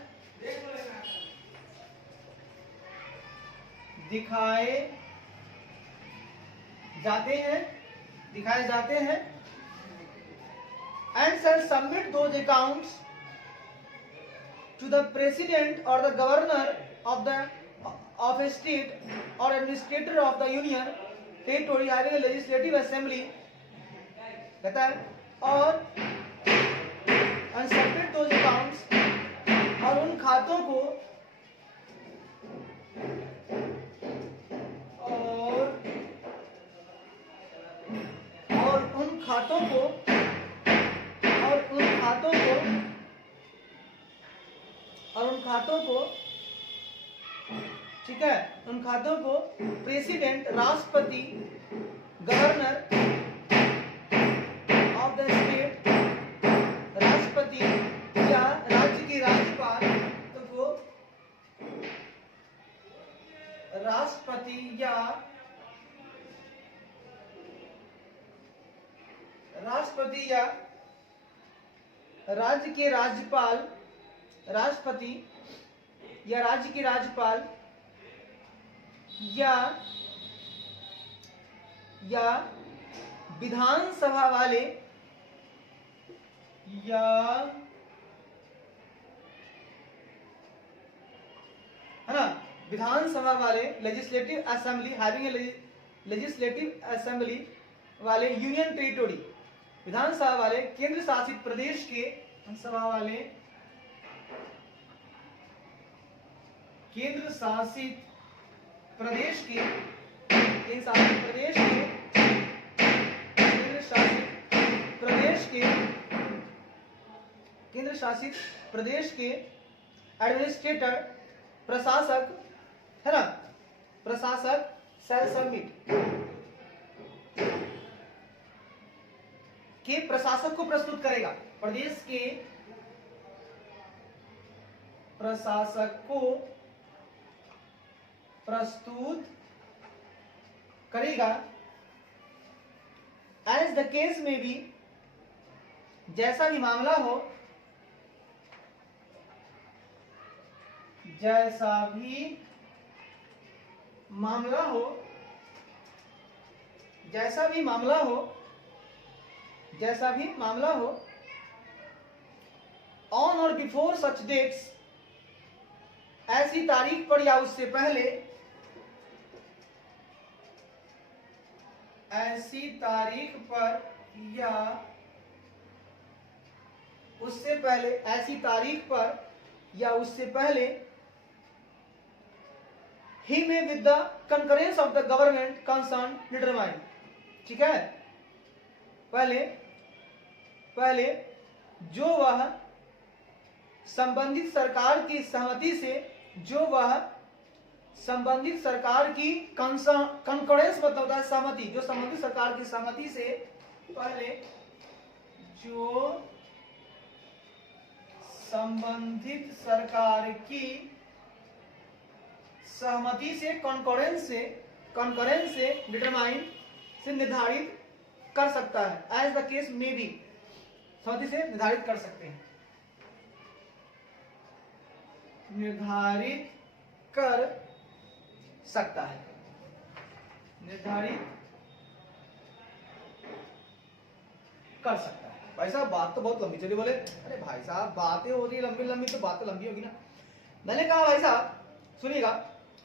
दिखाए जाते हैं and shall submit those accounts to the president or the governor of a state or administrator of the union territory having a legislative assembly कहता है और सबमिट दोज अकाउंट्स, और उन खातों को और उन खातों को ठीक है, उन खातों को प्रेसिडेंट, राष्ट्रपति, गवर्नर ऑफ द स्टेट, राष्ट्रपति या राज्य के राज्यपाल, तो वो राष्ट्रपति या राज्य के राज्यपाल, राष्ट्रपति या राज्य के राज्यपाल या विधानसभा वाले है ना, विधानसभा वाले, legislative assembly, having a legislative assembly वाले यूनियन टेरिटोरी, विधानसभा वाले केंद्र शासित प्रदेश के, विधानसभा वाले केंद्र शासित प्रदेश के, केंद्र शासित प्रदेश के एडमिनिस्ट्रेटर, प्रशासक, है ना, प्रशासक शैल सबमिट, के प्रशासक को प्रस्तुत करेगा, प्रदेश के प्रशासक को प्रस्तुत करेगा, एज द केस में भी, जैसा भी मामला हो, जैसा भी मामला हो, ऑन और बिफोर सच डेट्स, ऐसी तारीख पर या उससे पहले, ऐसी तारीख पर या उससे पहले he may with the concurrence of the government concerned determine, ठीक है, पहले जो वह संबंधित सरकार की सहमति से, कंकरेंस मतलब होता है सहमति, जो संबंधित सरकार की सहमति से पहले, जो संबंधित सरकार की सहमति से, कॉन्करेंस से डिटरमाइन से निर्धारित कर सकता है, एज द केस में भी, सहमति से निर्धारित कर सकते हैं, निर्धारित कर सकता है, भाई साहब बात तो बहुत लंबी चली, बोले अरे भाई साहब बातें हो रही लंबी लंबी, तो बात तो लंबी होगी ना। मैंने कहा भाई साहब सुनिएगा,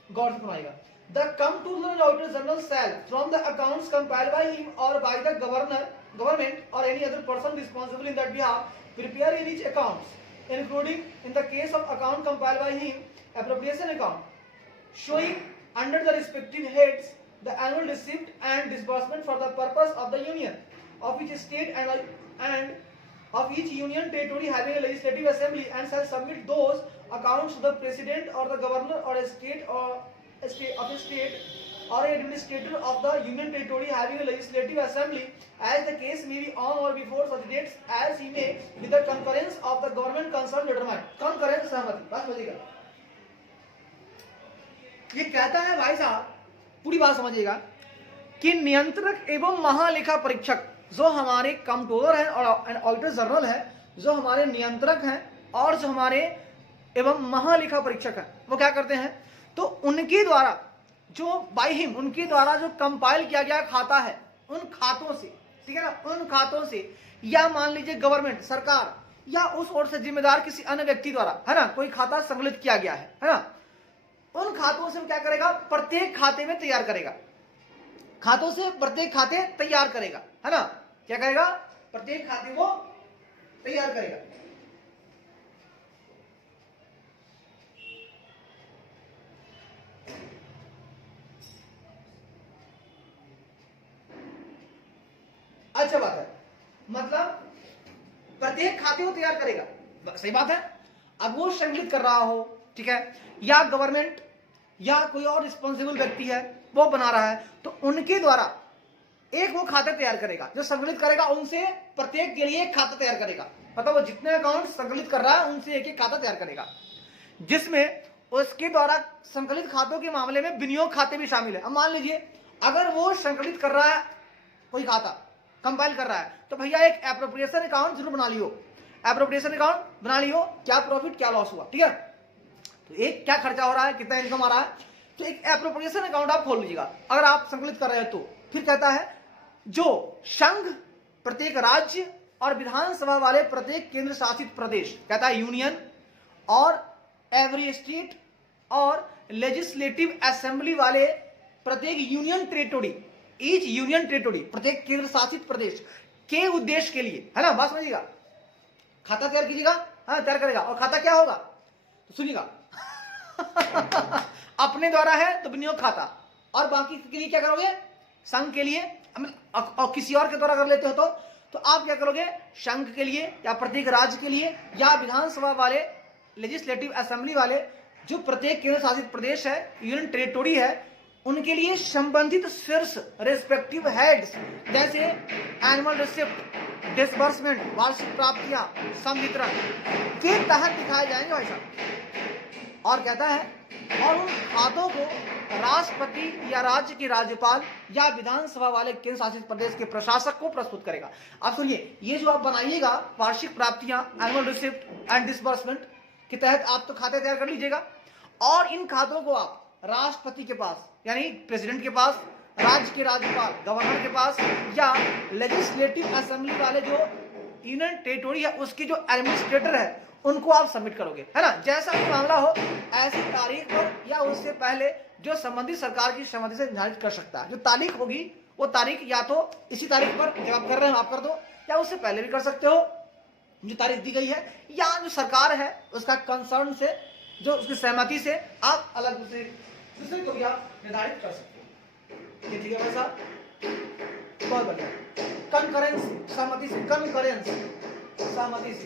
गौर से सुनाइएगा, the controller auditor general shall from the accounts compiled by him और बाय द गवर्नमेंट और any other person responsible in that behalf prepare in each accounts including in the case of account compiled by him appropriation account showing under the respective heads the annual receipt and disbursement for the purpose of the union of each state and of each union territory having a legislative assembly, and shall submit those accounts to the president or the governor or a state or administrator of the union territory having a legislative assembly, as the case may be on or before such dates as he may, with the concurrence of the government concerned determine. concurrence सहमति, बात समझिएगा, ये कहता है भाई साहब, पूरी बात समझिएगा, कि नियंत्रक एवं महालेखा परीक्षक जो हमारे कंट्रोलर हैं और ऑडिटर जनरल है, जो हमारे नियंत्रक हैं और जो हमारे एवं महालेखा परीक्षक हैं, वो क्या करते हैं, तो उनके द्वारा जो बाय हिम, उनके द्वारा जो कंपाइल किया गया खाता है, उन खातों से, ठीक है ना, उन खातों से, या मान लीजिए गवर्नमेंट, सरकार, या उस ओर से जिम्मेदार किसी अन्य व्यक्ति द्वारा, है ना, कोई खाता संकलित किया गया है ना, उन खातों से क्या करेगा, प्रत्येक खाते में तैयार करेगा, खातों से प्रत्येक खाते तैयार करेगा, है ना, क्या करेगा, प्रत्येक खाते को तैयार करेगा। अच्छा बात है, मतलब प्रत्येक खाते को तैयार करेगा, सही बात है। अब वो संकलित कर रहा हो, ठीक है, या गवर्नमेंट या कोई और रिस्पॉन्सिबल व्यक्ति है वो बना रहा है, तो उनके द्वारा एक वो खाता तैयार करेगा, जो संकलित करेगा उनसे प्रत्येक के लिए एक खाता तैयार करेगा, मतलब वो जितने अकाउंट संकलित कर रहा है उनसे एक एक खाता तैयार करेगा, जिसमें उसके द्वारा संकलित खातों के मामले में विनियोग खाते भी शामिल है। अब मान लीजिए अगर वो संकलित कर रहा है कोई खाता, कंपाइल कर रहा है, तो भैया एक एप्रोप्रिएशन अकाउंट जरूर बना लियो, एप्रोप्रिएशन अकाउंट बना लियो, क्या प्रॉफिट क्या लॉस हुआ, ठीक है, तो एक क्या खर्चा हो रहा है, कितना इनकम आ रहा है, तो एक एप्रोप्रिएशन अकाउंट आप खोल लीजिएगा अगर आप संकलित कर रहे हो तो। फिर कहता है जो संघ, प्रत्येक राज्य और विधानसभा वाले प्रत्येक केंद्र शासित प्रदेश, कहता है यूनियन, और एवरी स्टेट और लेजिस्लेटिव असेंबली वाले प्रत्येक union territory, each union territory, प्रत्येक केंद्र शासित प्रदेश के उद्देश्य के लिए, है ना, बात समझिएगा, खाता तैयार कीजिएगा, हाँ तैयार करेगा, और खाता क्या होगा तो सुनिएगा अपने द्वारा है तो विनियोग खाता, और बाकी के लिए क्या करोगे, संघ के लिए, और किसी और के द्वारा कर लेते हो तो आप क्या करोगे, संघ के लिए या प्रत्येक राज्य के लिए या विधानसभा वाले, लेजिस्लेटिव असेंबली वाले, जो प्रत्येक केंद्र शासित प्रदेश है, यूनियन टेरिटोरी है, उनके लिए संबंधित शीर्ष रेस्पेक्टिव हेड्स, जैसे एनुअल रिसिप्ट, डिसबर्समेंट, वार्षिक प्राप्तियां, संवितरण के तहत दिखाए जाएंगे भाई साहब। और कहता है और उन खातों को राष्ट्रपति या राज्य के राज्यपाल या विधानसभा वाले केंद्र शासित प्रदेश के प्रशासक को प्रस्तुत करेगा। आप सुनिए, ये जो आप बनाइएगा वार्षिक प्राप्तियां, एनुअल रिसिप्ट एंड डिसबर्समेंट के तहत आप तो खाते तैयार कर लीजिएगा, और इन खातों को आप राष्ट्रपति के पास यानी प्रेसिडेंट के पास, राज्य के राज्यपाल गवर्नर के पास, या लेजिस्लेटिव असेंबली वाले जो यूनियन टेरिटोरी है उसके जो एडमिनिस्ट्रेटर है उनको आप सबमिट करोगे, है ना। जैसा भी मामला हो ऐसी तारीख पर या उससे पहले जो संबंधित सरकार की सहमति से निर्धारित कर सकता है। जो तारीख होगी वो तारीख या तो इसी तारीख पर जब आप कर रहे हो आप कर दो, या उससे पहले भी कर सकते हो जो तारीख दी गई है, या जो सरकार है उसका कंसर्न से, जो उसकी सहमति से आप अलग से दूसरे को भी आप निर्धारित कर सकते हो। ठीक है भाई साहब, बहुत बढ़िया। कंकरेंस, सहमति से, कंकरेंस सहमति से,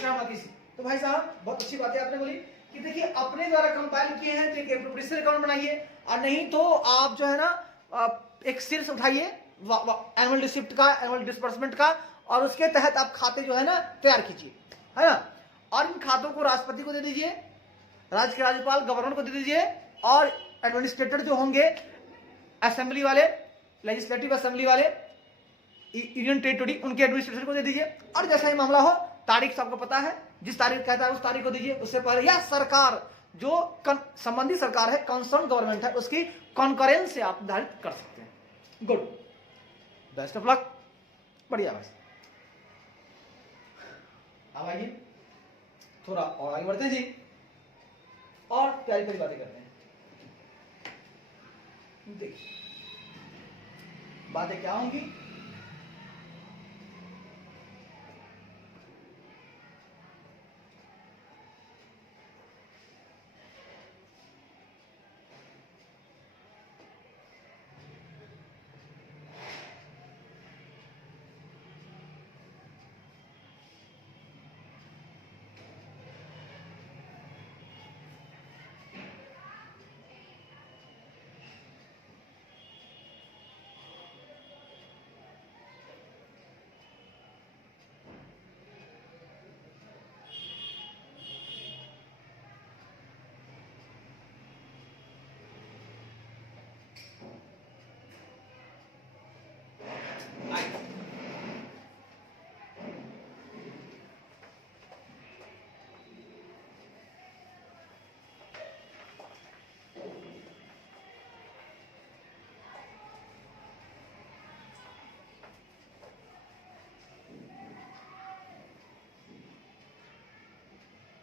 सहमति से। तो भाई साहब बहुत अच्छी बात है आपने बोली कि देखिए अपने द्वारा कंपाइल किए हैं तो एक एप्रोप्रिएशन अकाउंट बनाइए, और नहीं तो आप जो है ना एक शीर्ष उठाइए एनुअल रिसिप्ट का, एनुअल डिसबर्समेंट का, और उसके तहत आप खाते जो है ना तैयार कीजिए, है ना। और इन खातों को राष्ट्रपति को दे दीजिए, राज्य के राज्यपाल गवर्नर को दे दीजिए, और एडमिनिस्ट्रेटर जो होंगे असेंबली वाले, लेजिस्लेटिव असेंबली वाले, यूनियन टेरिटोरी, उनके एडमिनिस्ट्रेटर को दे दीजिए। और जैसा ही मामला हो तारीख सबको पता है, जिस तारीख कहता है उस तारीख को दीजिए, उससे पहले या सरकार जो संबंधित सरकार है, कंसर्न गवर्नमेंट है, उसकी कॉन्करेंस से आप निर्धारित कर सकते हैं। गुड, बेस्ट ऑफ लक, बढ़िया। बस अब आइए थोड़ा और आगे बढ़ते हैं जी, और प्यारी प्यारी बातें करते हैं। देखिए बातें क्या होंगी,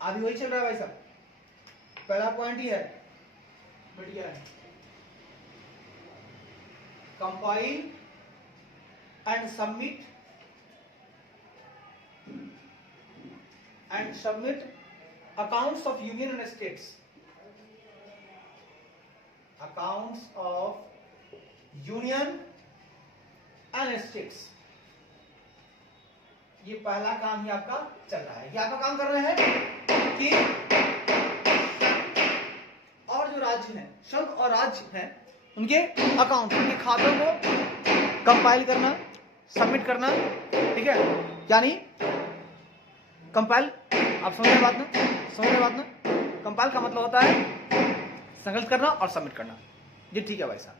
अभी वही चल रहा है भाई साहब, पहला पॉइंट ही है, बढ़िया है। Compile and submit accounts of union and states, accounts of union and states. ये पहला काम ही आपका चल रहा है। ये आपका काम कर रहे हैं कि और जो राज्य हैं, संघ और राज्य हैं, उनके अकाउंट, उनके खातों को कंपाइल करना, सबमिट करना, ठीक है। यानी कंपाइल, आप समझ रहे बात ना? कंपाइल का मतलब होता है संकलित करना और सबमिट करना। जी ठीक है भाई साहब।